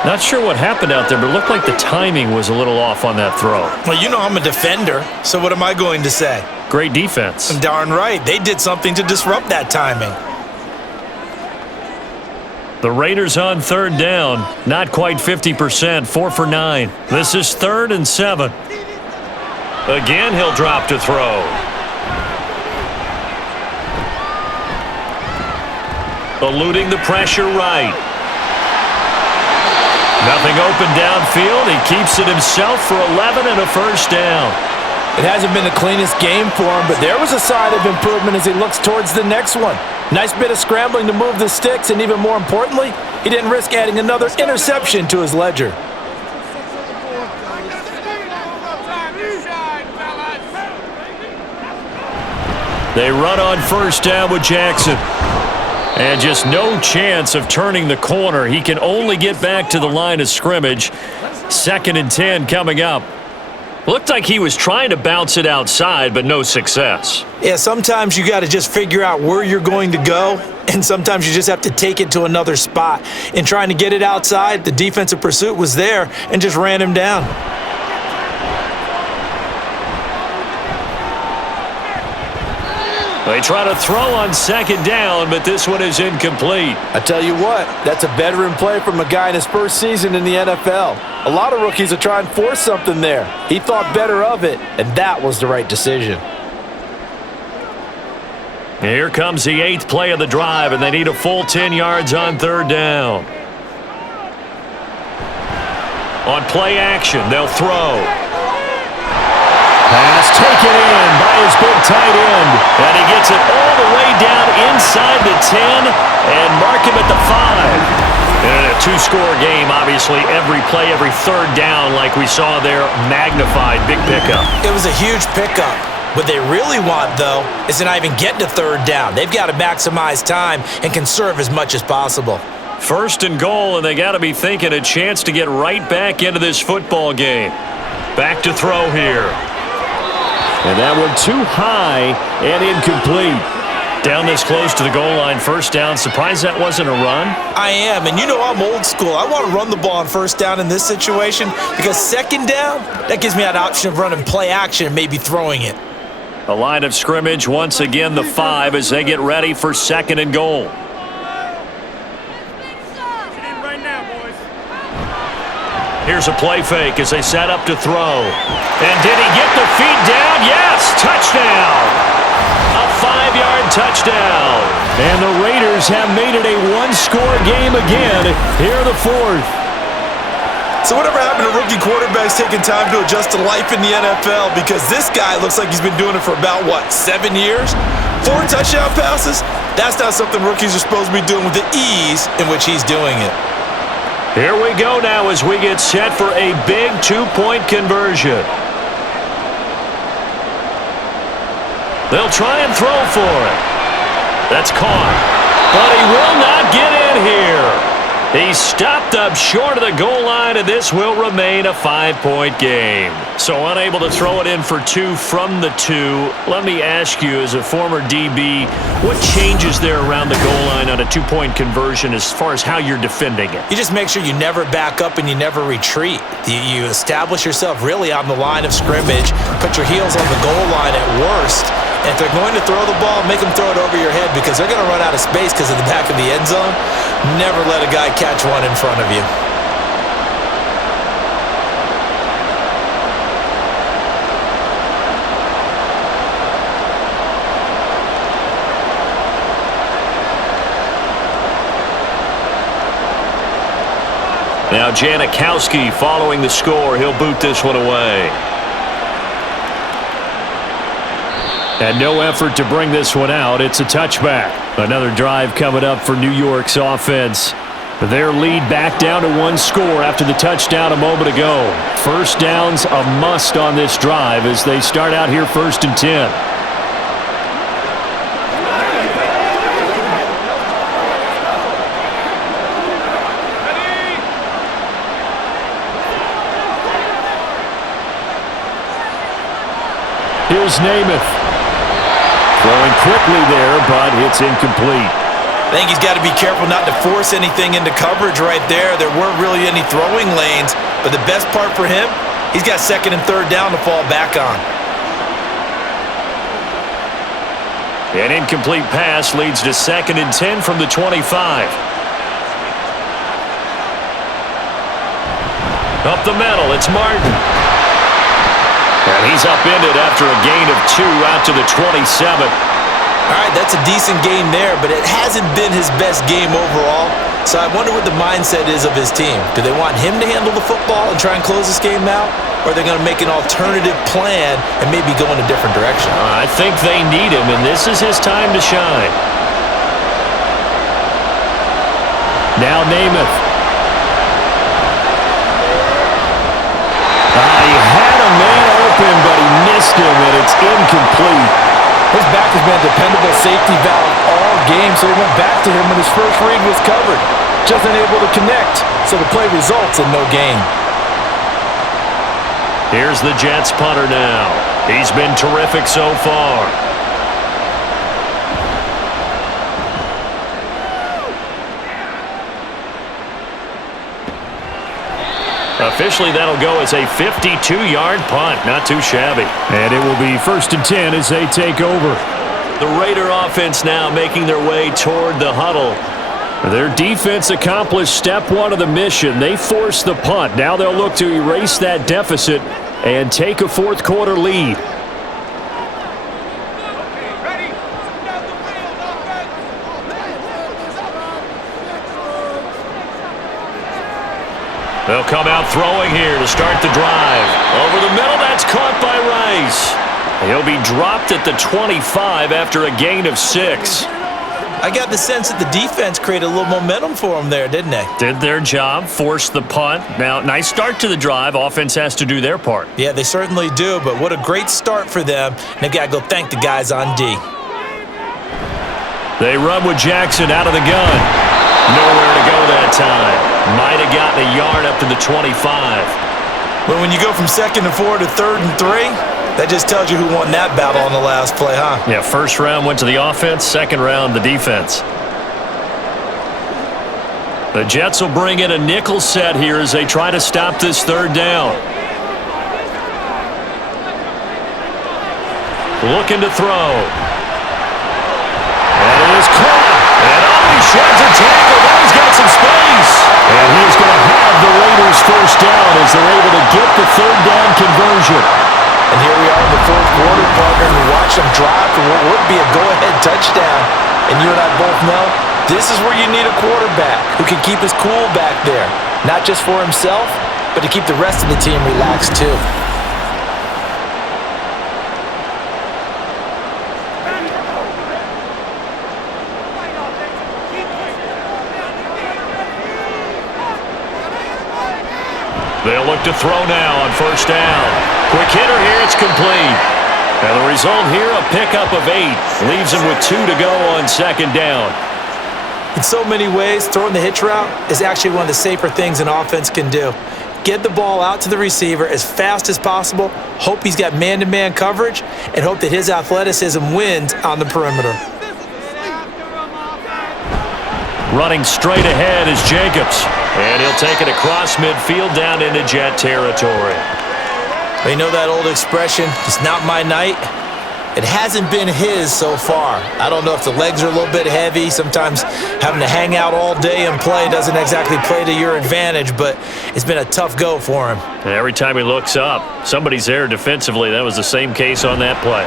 Not sure what happened out there, but it looked like the timing was a little off on that throw. Well, you know I'm a defender, so what am I going to say? Great defense. Darn right. They did something to disrupt that timing. The Raiders on third down. Not quite 50%, 4 for 9. This is 3rd and 7. Again, he'll drop to throw. Eluding the pressure right. Nothing open downfield. He keeps it himself for 11 and a first down. It hasn't been the cleanest game for him, but there was a sign of improvement as he looks towards the next one. Nice bit of scrambling to move the sticks, and even more importantly, he didn't risk adding another interception to his ledger. They run on first down with Jackson. And just no chance of turning the corner. He can only get back to the line of scrimmage. 2nd and 10 coming up. Looked like he was trying to bounce it outside, but no success. Yeah, sometimes you got to just figure out where you're going to go, and sometimes you just have to take it to another spot. In trying to get it outside, the defensive pursuit was there and just ran him down. They try to throw on 2nd down, but this one is incomplete. I tell you what, that's a veteran play from a guy in his first season in the NFL. A lot of rookies will try and force something there. He thought better of it, and that was the right decision. Here comes the 8th play of the drive, and they need a full 10 yards on 3rd down. On play action, they'll throw. Pass taken in by his big tight end. And he gets it all the way down inside the 10 and mark him at the 5. And in a 2-score game, obviously, every play, every 3rd down, like we saw there, magnified. Big pickup. It was a huge pickup. What they really want, though, is to not even get to 3rd down. They've got to maximize time and conserve as much as possible. 1st and goal, and they got to be thinking a chance to get right back into this football game. Back to throw here. And that one too high and incomplete. Down this close to the goal line, 1st down. Surprised that wasn't a run? I am, and you know I'm old school. I want to run the ball on 1st down in this situation because 2nd down, that gives me that option of running play action and maybe throwing it. The line of scrimmage, once again the 5 as they get ready for 2nd and goal. Here's a play fake as they set up to throw. And did he get the feet down? Yes! Touchdown! A 5-yard touchdown. And the Raiders have made it a 1-score game again. Here are the 4th. So whatever happened to rookie quarterbacks taking time to adjust to life in the NFL? Because this guy looks like he's been doing it for about, 7 years? 4 touchdown passes? That's not something rookies are supposed to be doing with the ease in which he's doing it. Here we go now as we get set for a big 2-point conversion. They'll try and throw for it. That's caught. But he will not get in here. He's stopped up short of the goal line, and this will remain a 5-point game. So unable to throw it in for 2 from the 2. Let me ask you, as a former DB, what changes there around the goal line on a 2-point conversion as far as how you're defending it? You just make sure you never back up and you never retreat. You establish yourself really on the line of scrimmage, put your heels on the goal line at worst. And if they're going to throw the ball, make them throw it over your head because they're going to run out of space because of the back of the end zone. Never let a guy catch one in front of you. Now Janikowski following the score. He'll boot this one away. And no effort to bring this one out. It's a touchback. Another drive coming up for New York's offense. Their lead back down to one score after the touchdown a moment ago. First down's a must on this drive as they start out here 1st and 10. Here's Namath. Throwing quickly there, but it's incomplete. I think he's got to be careful not to force anything into coverage right there. There weren't really any throwing lanes, but the best part for him, he's got 2nd and 3rd down to fall back on. An incomplete pass leads to 2nd and 10 from the 25. Up the middle, it's Martin. And he's upended after a gain of 2 out to the 27. All right, that's a decent game there, but it hasn't been his best game overall. So I wonder what the mindset is of his team. Do they want him to handle the football and try and close this game out? Or are they going to make an alternative plan and maybe go in a different direction? I think they need him, and this is his time to shine. Now Namath. He had a man open, but he missed him, and it's incomplete. His back has been a dependable safety valve all game, so he went back to him when his first read was covered. Just unable to connect, so the play results in no gain. Here's the Jets punter now. He's been terrific so far. Officially, that'll go as a 52-yard punt. Not too shabby. And it will be 1st and 10 as they take over. The Raider offense now making their way toward the huddle. Their defense accomplished step 1 of the mission. They forced the punt. Now they'll look to erase that deficit and take a 4th quarter lead. They'll come out throwing here to start the drive. Over the middle, that's caught by Rice. He'll be dropped at the 25 after a gain of 6. I got the sense that the defense created a little momentum for them there, didn't they? Did their job, forced the punt. Now, nice start to the drive. Offense has to do their part. Yeah, they certainly do, but what a great start for them. And they got to go thank the guys on D. They run with Jackson out of the gun. Nowhere to go that time. Might have gotten a yard up to the 25. But when you go from 2nd and 4 to 3rd and 3, that just tells you who won that battle on the last play, huh? Yeah, first round went to the offense, second round the defense. The Jets will bring in a nickel set here as they try to stop this 3rd down. Looking to throw. And it is caught. And he sheds a tackle. Now he's got some space. And he's going to have the Raiders first down as they're able to get the 3rd down conversion. And here we are in the 4th quarter, partner, and we watch them drive for what would be a go-ahead touchdown. And you and I both know this is where you need a quarterback who can keep his cool back there. Not just for himself, but to keep the rest of the team relaxed too. They'll look to throw now on 1st down. Quick hitter here, it's complete. And the result here, a pickup of 8. Leaves him with 2 to go on 2nd down. In so many ways, throwing the hitch route is actually one of the safer things an offense can do. Get the ball out to the receiver as fast as possible, hope he's got man-to-man coverage, and hope that his athleticism wins on the perimeter. Running straight ahead is Jacobs. And he'll take it across midfield down into Jet territory. You know that old expression, it's not my night? It hasn't been his so far. I don't know if the legs are a little bit heavy. Sometimes having to hang out all day and play doesn't exactly play to your advantage, but it's been a tough go for him. And every time he looks up, somebody's there defensively. That was the same case on that play.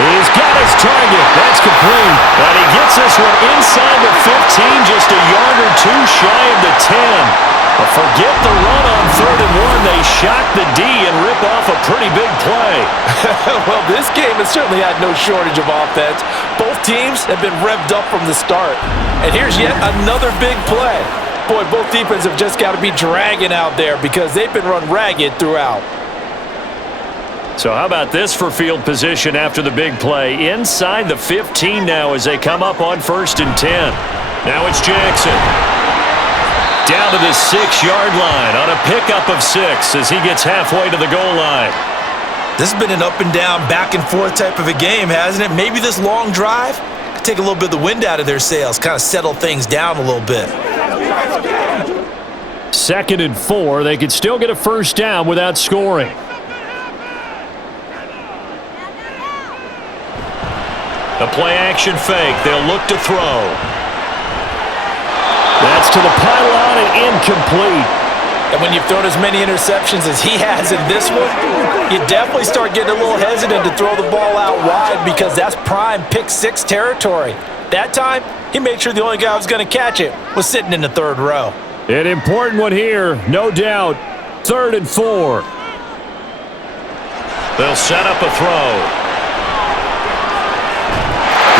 He's got his target. That's complete. But he gets this one inside the 15, just a yard or 2 shy of the 10. Forget the run on 3rd and 1. They shock the D and rip off a pretty big play. Well, this game has certainly had no shortage of offense. Both teams have been revved up from the start. And here's yet another big play. Boy, both defenses have just got to be dragging out there because they've been run ragged throughout. So how about this for field position after the big play? Inside the 15 now as they come up on 1st and 10. Now it's Jackson. Down to the 6-yard line on a pickup of 6 as he gets halfway to the goal line. This has been an up and down, back and forth type of a game, hasn't it? Maybe this long drive could take a little bit of the wind out of their sails, kind of settle things down a little bit. 2nd and 4. They could still get a first down without scoring. The play action fake. They'll look to throw. That's to the pylon and incomplete. And when you've thrown as many interceptions as he has in this one, you definitely start getting a little hesitant to throw the ball out wide because that's prime pick-6 territory. That time, he made sure the only guy who was going to catch it was sitting in the 3rd row. An important one here, no doubt. 3rd and 4. They'll set up a throw.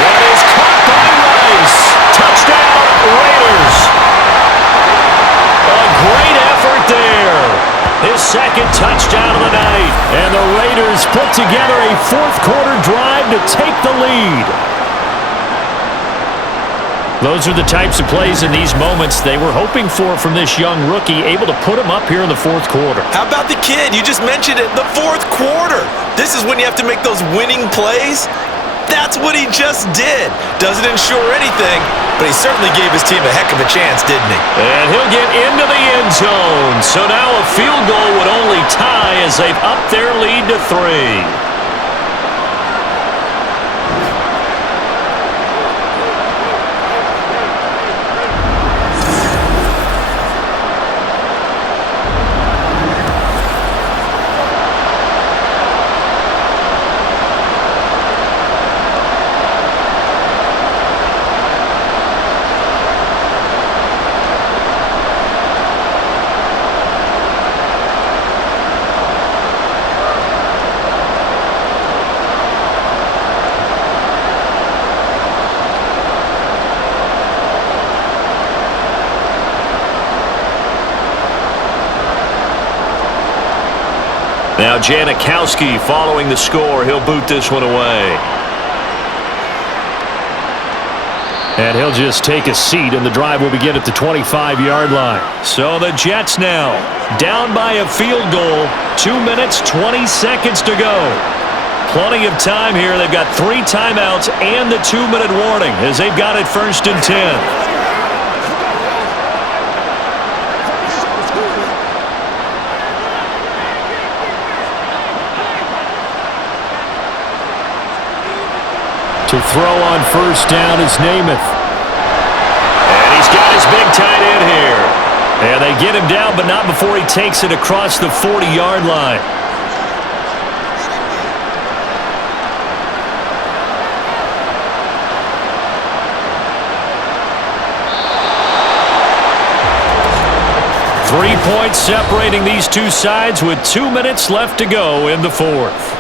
That is caught by Rice. Touchdown, Raiders. A great effort there. His 2nd touchdown of the night. And the Raiders put together a 4th-quarter drive to take the lead. Those are the types of plays in these moments they were hoping for from this young rookie, able to put him up here in the 4th quarter. How about the kid? You just mentioned it, the 4th quarter. This is when you have to make those winning plays. That's what he just did. Doesn't ensure anything, but he certainly gave his team a heck of a chance, didn't he? And he'll get into the end zone. So now a field goal would only tie as they've upped their lead to 3. Now Janikowski following the score. He'll boot this one away. And he'll just take a seat, and the drive will begin at the 25-yard line. So the Jets now down by a field goal. 2 minutes, 20 seconds to go. Plenty of time here. They've got 3 timeouts and the 2-minute warning as they've got it 1st and 10. To throw on 1st down is Namath. And he's got his big tight end here. And they get him down, but not before he takes it across the 40-yard line. Three points separating these two sides with 2 minutes left to go in the 4th.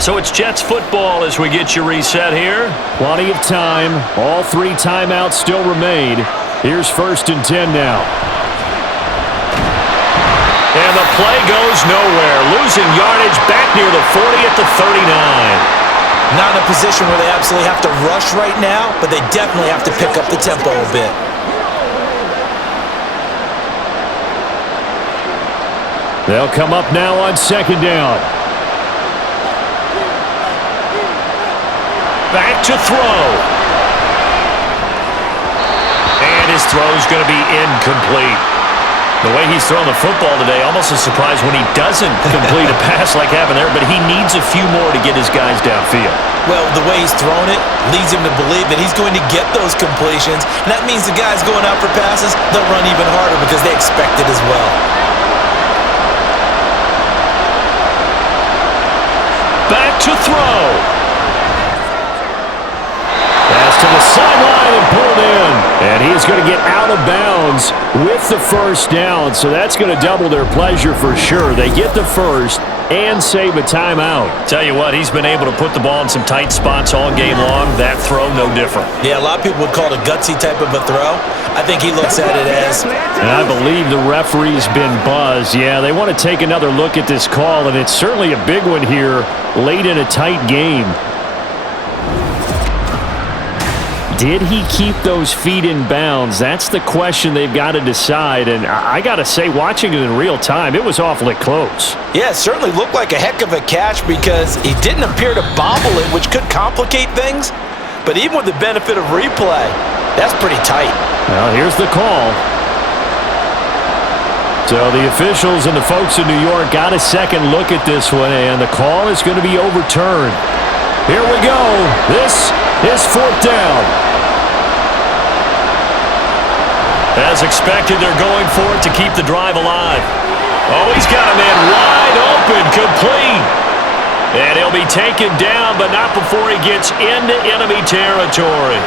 So it's Jets football as we get you reset here. Plenty of time. All 3 timeouts still remain. Here's 1st and 10 now. And the play goes nowhere. Losing yardage back near the 40 at the 39. Not in a position where they absolutely have to rush right now, but they definitely have to pick up the tempo a bit. They'll come up now on 2nd down. Back to throw. And his throw's going to be incomplete. The way he's throwing the football today, almost a surprise when he doesn't complete a pass like happened there, but he needs a few more to get his guys downfield. Well, the way he's thrown it leads him to believe that he's going to get those completions, and that means the guys going out for passes, they'll run even harder because they expect it as well. Back to throw. Pass to the sideline and pulled in. And And he is going to get out of bounds with the first down, so that's going to double their pleasure for sure. They get the first and save a timeout. Tell you what, he's been able to put the ball in some tight spots all game long. That throw, no different. Yeah, a lot of people would call it a gutsy type of a throw. I think he looks at it as... And I believe the referee's been buzzed. Yeah, they want to take another look at this call, and it's certainly a big one here late in a tight game. Did he keep those feet in bounds? That's the question they've got to decide. And I got to say, watching it in real time, it was awfully close. Yeah, it certainly looked like a heck of a catch because he didn't appear to bobble it, which could complicate things. But even with the benefit of replay, that's pretty tight. Well, here's the call. So the officials and the folks in New York got a second look at this one, and the call is going to be overturned. Here we go. This is fourth down. As expected, they're going for it to keep the drive alive. Oh, he's got a man wide open, complete. And he'll be taken down, but not before he gets into enemy territory.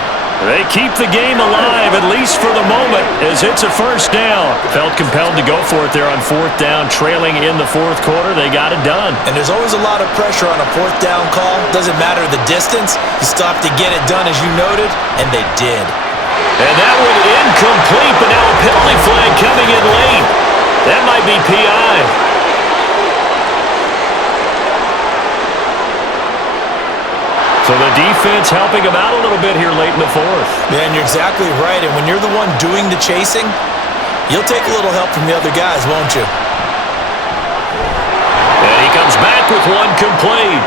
They keep the game alive, at least for the moment, as it's a first down. Felt compelled to go for it there on fourth down, trailing in the fourth quarter. They got it done. And there's always a lot of pressure on a fourth down call. Doesn't matter the distance. You still have to get it done, as you noted, and they did. And that one incomplete, but now a penalty flag coming in late. That might be PI. So the defense helping him out a little bit here late in the fourth. Yeah, and you're exactly right. And when you're the one doing the chasing, you'll take a little help from the other guys, won't you? And he comes back with one complete.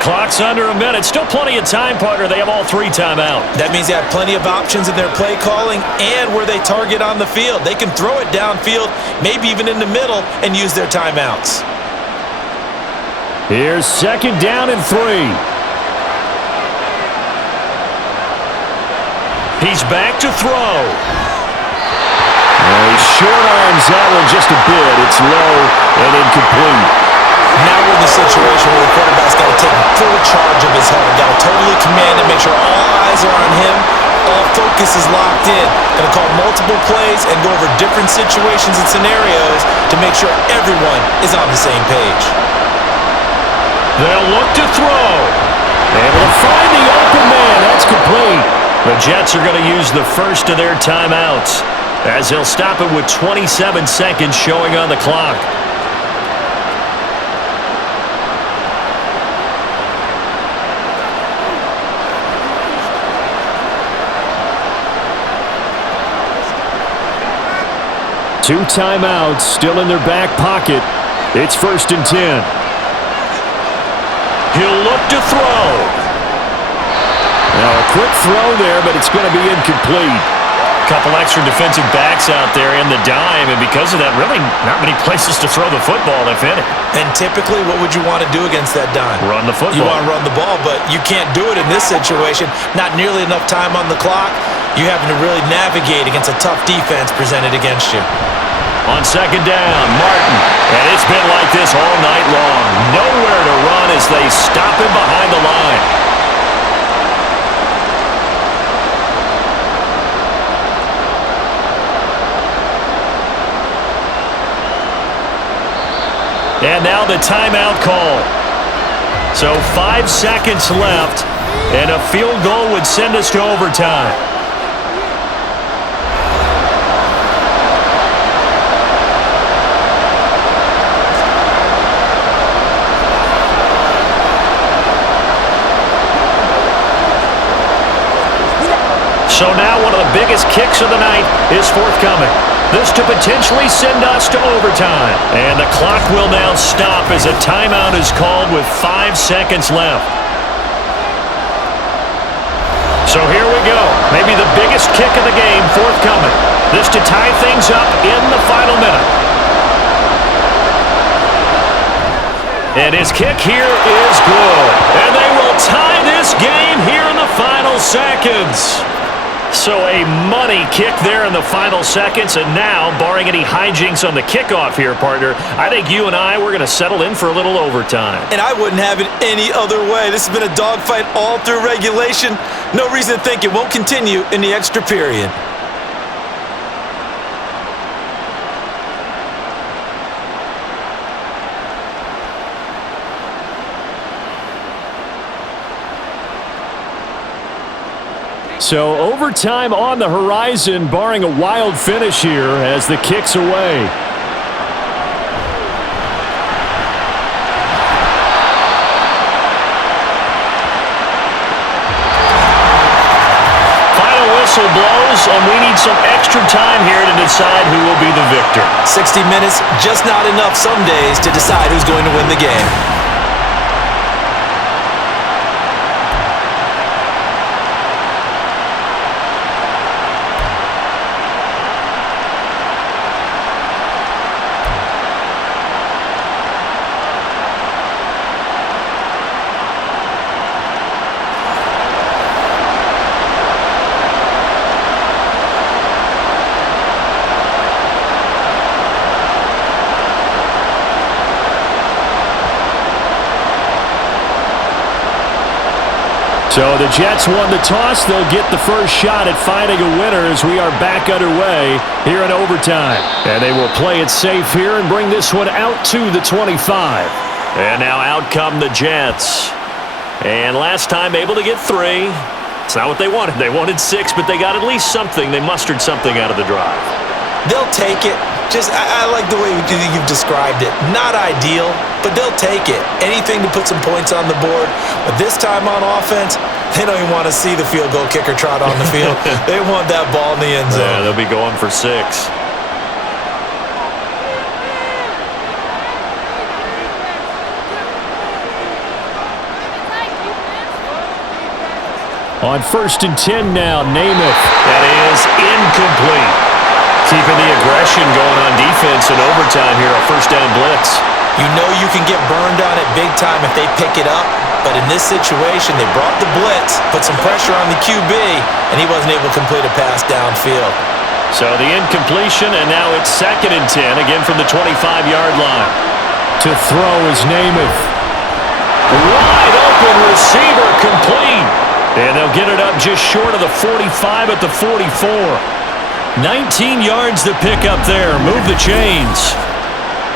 Clock's under a minute. Still plenty of time, partner. They have all three timeout. That means they have plenty of options in their play calling and where they target on the field. They can throw it downfield, maybe even in the middle, and use their timeouts. Here's second down and 3. He's back to throw. He short arms that one just a bit. It's low and incomplete. Now we're in the situation where the quarterback's got to take full charge of his head. Got to totally command and make sure all eyes are on him. All focus is locked in. Going to call multiple plays and go over different situations and scenarios to make sure everyone is on the same page. They'll look to throw. Able to find the open man. That's complete. The Jets are going to use the first of their timeouts as they'll stop it with 27 seconds showing on the clock. Two timeouts still in their back pocket. It's 1st and 10. He'll look to throw. Now a quick throw there, but it's going to be incomplete. Couple extra defensive backs out there in the dime, and because of that, really not many places to throw the football, if any. And typically, what would you want to do against that dime? Run the football. You want to run the ball, but you can't do it in this situation. Not nearly enough time on the clock. You're having to really navigate against a tough defense presented against you. On second down, Martin. And it's been like this all night long. Nowhere to run as they stop him behind the line. And now the timeout call. So 5 seconds left, and a field goal would send us to overtime. So now one of the biggest kicks of the night is forthcoming. This to potentially send us to overtime. And the clock will now stop as a timeout is called with 5 seconds left. So here we go. Maybe the biggest kick of the game forthcoming. This to tie things up in the final minute. And his kick here is good. And they will tie this game here in the final seconds. So a money kick there in the final seconds, and now, barring any hijinks on the kickoff here, partner, I think you and I, we're going to settle in for a little overtime. And I wouldn't have it any other way. This has been a dogfight all through regulation. No reason to think it won't continue in the extra period. So overtime on the horizon, barring a wild finish here as the kick's away. Whistle blows, and we need some extra time here to decide who will be the victor. 60 minutes, just not enough some days to decide who's going to win the game. So the Jets won the toss. They'll get the first shot at finding a winner as we are back underway here in overtime. And they will play it safe here and bring this one out to the 25. And now out come the Jets. And last time able to get 3. It's not what they wanted. They wanted 6, but they got at least something. They mustered something out of the drive. They'll take it. I like the way you've described it. Not ideal, but they'll take it. Anything to put some points on the board. But this time on offense, they don't even want to see the field goal kicker trot on the field. They want that ball in the end zone. Yeah, they'll be going for 6. On 1st and 10 now, Namath. That is incomplete. Keeping the aggression going on defense in overtime here, a first down blitz. You know you can get burned on it big time if they pick it up, but in this situation, they brought the blitz, put some pressure on the QB, and he wasn't able to complete a pass downfield. So the incompletion, and now it's 2nd and 10, again from the 25-yard line. To throw is Namath. Wide open receiver complete. And they'll get it up just short of the 45 at the 44. 19 yards to pick up there. Move the chains.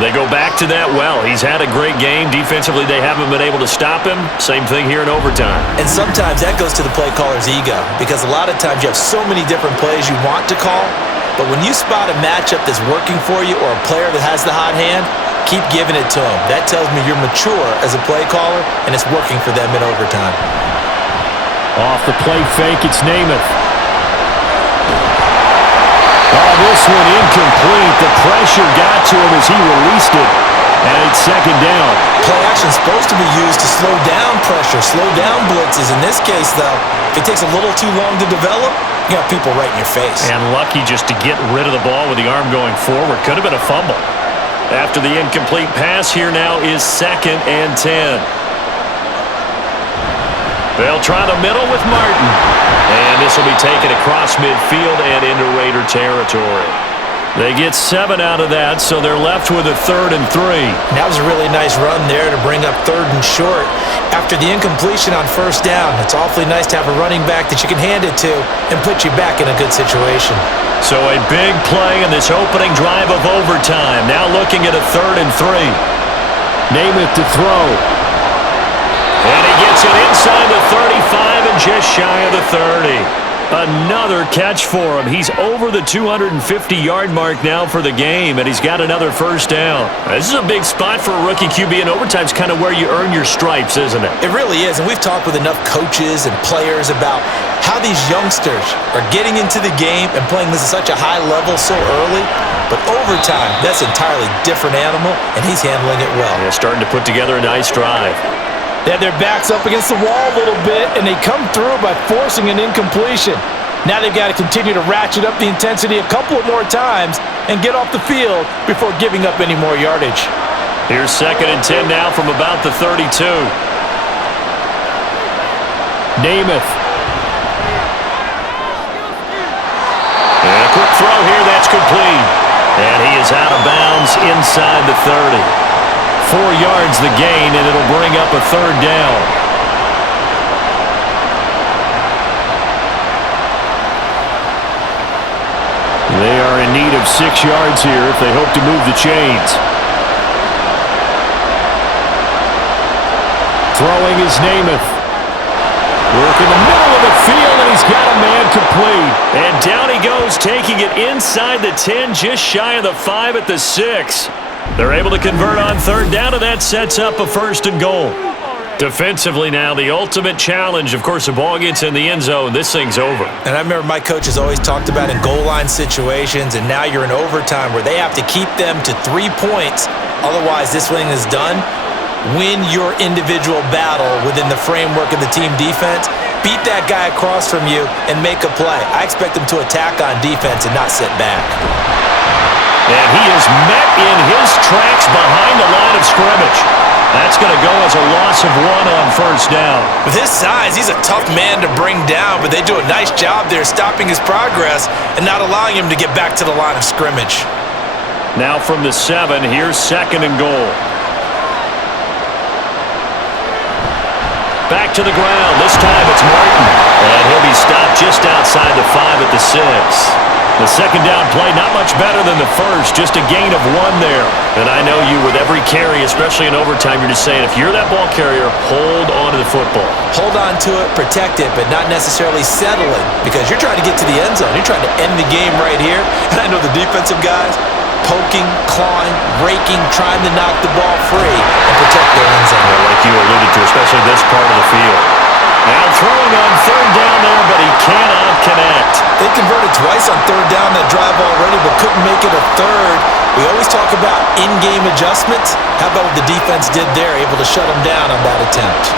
They go back to that well. He's had a great game. Defensively, they haven't been able to stop him. Same thing here in overtime. And sometimes that goes to the play caller's ego, because a lot of times you have so many different plays you want to call, but when you spot a matchup that's working for you or a player that has the hot hand, keep giving it to him. That tells me you're mature as a play caller, and it's working for them in overtime. Off the play fake, it's Namath. Oh, this one incomplete. The pressure got to him as he released it. And it's 2nd down. Play action is supposed to be used to slow down pressure, slow down blitzes. In this case, though, if it takes a little too long to develop, you got people right in your face. And lucky just to get rid of the ball with the arm going forward. Could have been a fumble. After the incomplete pass, here now is 2nd and 10. They'll try the middle with Martin. And this will be taken across midfield and into Raider territory. They get 7 out of that, so they're left with a 3rd and 3. That was a really nice run there to bring up 3rd and short. After the incompletion on 1st down, it's awfully nice to have a running back that you can hand it to and put you back in a good situation. So a big play in this opening drive of overtime. Now looking at a 3rd and 3. Namath to throw. And he gets it inside the 35 and just shy of the 30. Another catch for him. He's over the 250-yard mark now for the game, and he's got another first down. This is a big spot for a rookie QB, and overtime's kind of where you earn your stripes, isn't it? It really is, and we've talked with enough coaches and players about how these youngsters are getting into the game and playing this at such a high level so early. But overtime, that's an entirely different animal, and he's handling it well. Yeah, starting to put together a nice drive. They have their backs up against the wall a little bit, and they come through by forcing an incompletion. Now they've got to continue to ratchet up the intensity a couple of more times and get off the field before giving up any more yardage. Here's 2nd and 10 now from about the 32. Namath. And a quick throw here, that's complete. And he is out of bounds inside the 30. 4 yards the gain, and it'll bring up a 3rd down. They are in need of 6 yards here if they hope to move the chains. Throwing is Namath. Work in the middle of the field, and he's got a man complete. And down he goes, taking it inside the 10, just shy of the 5 at the 6. They're able to convert on third down, and that sets up a 1st and goal. Defensively now, the ultimate challenge. Of course, the ball gets in the end zone. This thing's over. And I remember my coaches always talked about in goal line situations, and now you're in overtime where they have to keep them to 3 points. Otherwise, this thing is done. Win your individual battle within the framework of the team defense. Beat that guy across from you and make a play. I expect them to attack on defense and not sit back. And he is met in his tracks behind the line of scrimmage. That's going to go as a loss of 1 on 1st down. With his size, he's a tough man to bring down, but they do a nice job there stopping his progress and not allowing him to get back to the line of scrimmage. Now from the 7, here's 2nd and goal. Back to the ground. This time it's Martin. And he'll be stopped just outside the 5 at the 6. The 2nd down play, not much better than the 1st, just a gain of 1 there. And I know you, with every carry, especially in overtime, you're just saying, if you're that ball carrier, hold on to the football. Hold on to it, protect it, but not necessarily settling, because you're trying to get to the end zone. You're trying to end the game right here. And I know the defensive guys, poking, clawing, raking, trying to knock the ball free and protect their end zone. Well, like you alluded to, especially this part of the field. Now throwing on 3rd down there, but he cannot connect. They converted twice on 3rd down that drive already, but couldn't make it a 3rd. We always talk about in-game adjustments. How about what the defense did there, able to shut them down on that attempt?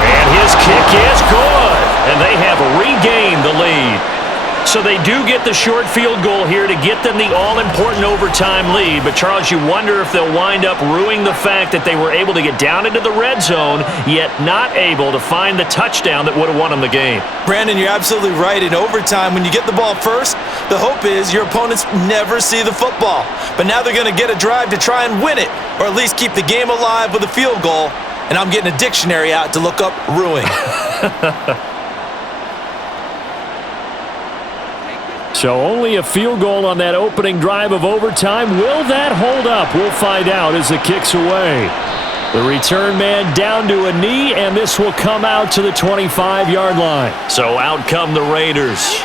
And his kick is good, and they have regained the lead. So they do get the short field goal here to get them the all-important overtime lead. But, Charles, you wonder if they'll wind up ruining the fact that they were able to get down into the red zone, yet not able to find the touchdown that would have won them the game. Brandon, you're absolutely right. In overtime, when you get the ball first, the hope is your opponents never see the football. But now they're going to get a drive to try and win it, or at least keep the game alive with a field goal. And I'm getting a dictionary out to look up ruining. So only a field goal on that opening drive of overtime. Will that hold up? We'll find out as the kick's away. The return man down to a knee, and this will come out to the 25-yard line. So out come the Raiders.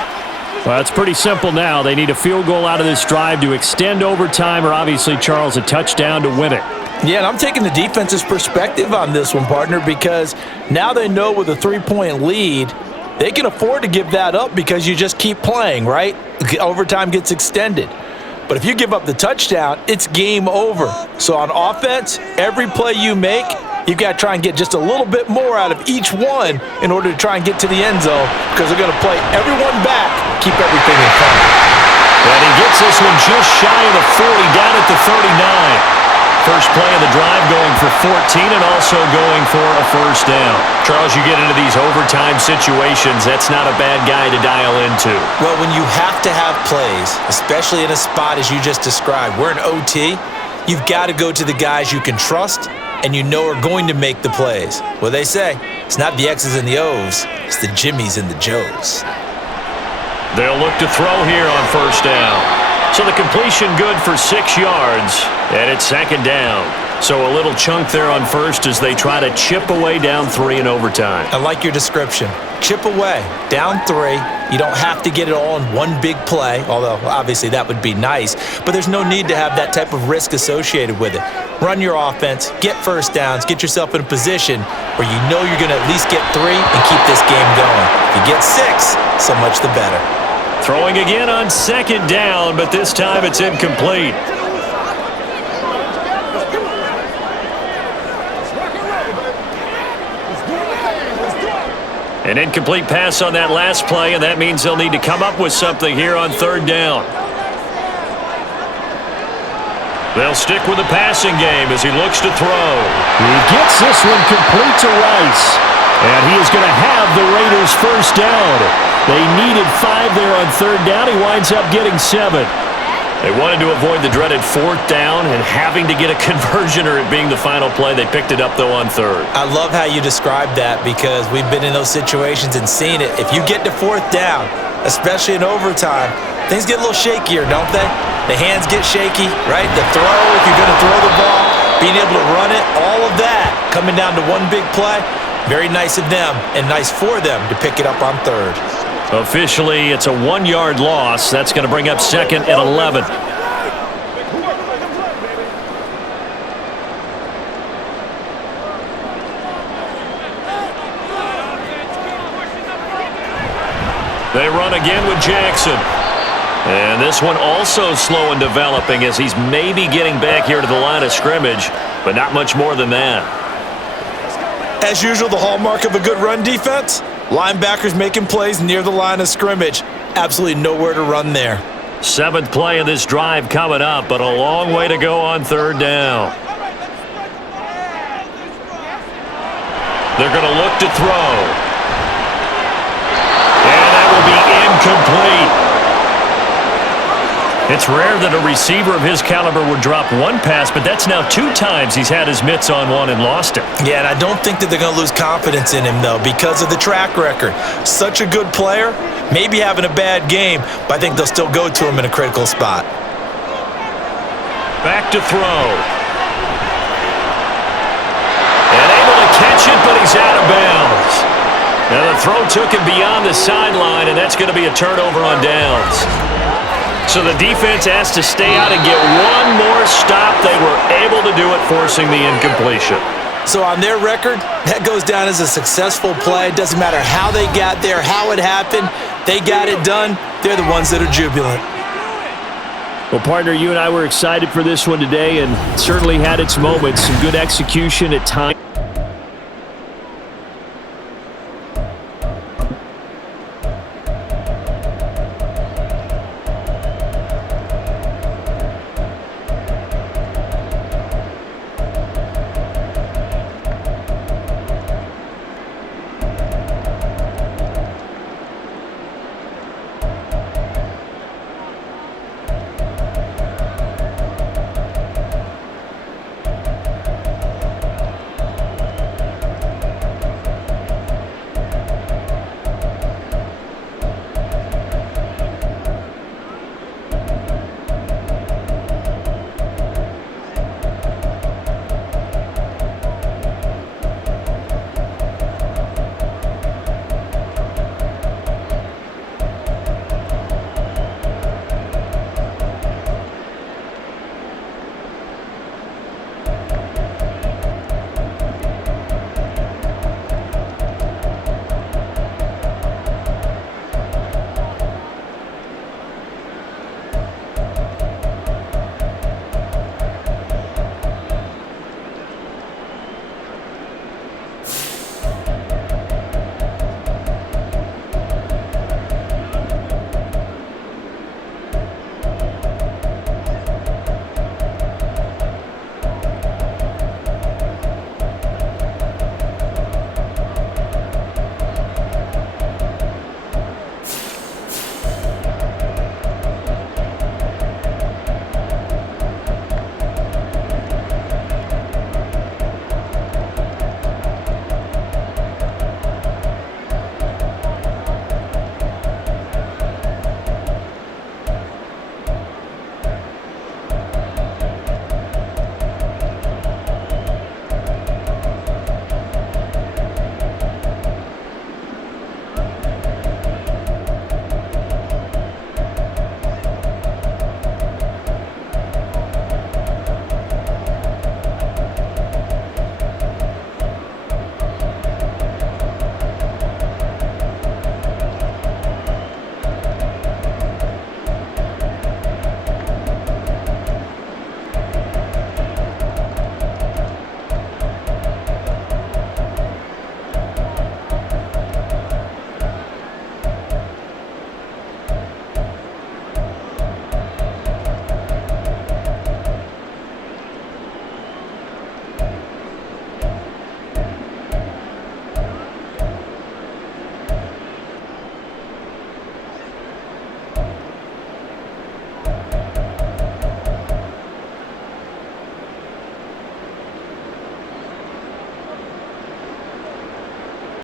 Well, it's pretty simple now. They need a field goal out of this drive to extend overtime, or obviously, Charles, a touchdown to win it. Yeah, and I'm taking the defense's perspective on this one, partner, because now they know with a 3-point lead, they can afford to give that up because you just keep playing, right? Overtime gets extended. But if you give up the touchdown, it's game over. So on offense, every play you make, you've got to try and get just a little bit more out of each one in order to try and get to the end zone, because they're going to play everyone back, keep everything in front. And he gets this one just shy of the 40, down at the 39. First play of the drive going for 14 and also going for a 1st down. Charles, you get into these overtime situations, that's not a bad guy to dial into. Well, when you have to have plays, especially in a spot as you just described, we're in OT, you've got to go to the guys you can trust and you know are going to make the plays. Well, they say, it's not the X's and the O's, it's the Jimmys and the Joes. They'll look to throw here on 1st down. So the completion good for 6 yards, and it's 2nd down. So a little chunk there on 1st as they try to chip away down 3 in overtime. I like your description. Chip away, down 3. You don't have to get it all in one big play, although obviously that would be nice, but there's no need to have that type of risk associated with it. Run your offense, get 1st downs, get yourself in a position where you know you're going to at least get 3 and keep this game going. If you get 6, so much the better. Throwing again on 2nd down, but this time it's incomplete. An incomplete pass on that last play, and that means they'll need to come up with something here on 3rd down. They'll stick with the passing game as he looks to throw. He gets this one complete to Rice. And he is going to have the Raiders' 1st down. They needed 5 there on 3rd down. He winds up getting 7. They wanted to avoid the dreaded 4th down and having to get a conversion or it being the final play. They picked it up, though, on 3rd. I love how you described that because we've been in those situations and seen it. If you get to 4th down, especially in overtime, things get a little shakier, don't they? The hands get shaky, right? The throw, if you're going to throw the ball, being able to run it, all of that coming down to one big play. Very nice of them and nice for them to pick it up on third. Officially, it's a 1-yard loss. That's going to bring up second and 11. They run again with Jackson. And this one also slow in developing as he's maybe getting back here to the line of scrimmage, but not much more than that. As usual, the hallmark of a good run defense, linebackers making plays near the line of scrimmage. Absolutely nowhere to run there. 7th play of this drive coming up, but a long way to go on third down. They're going to look to throw. And that will be incomplete. It's rare that a receiver of his caliber would drop one pass, but that's now 2 times he's had his mitts on one and lost it. Yeah, and I don't think that they're going to lose confidence in him, though, because of the track record. Such a good player, maybe having a bad game, but I think they'll still go to him in a critical spot. Back to throw. And able to catch it, but he's out of bounds. Now the throw took him beyond the sideline, and that's going to be a turnover on downs. So the defense has to stay out and get one more stop. They were able to do it, forcing the incompletion. So on their record, that goes down as a successful play. It doesn't matter how they got there, how it happened. They got it done. They're the ones that are jubilant. Well, partner, you and I were excited for this one today and certainly had its moments. Some good execution at times.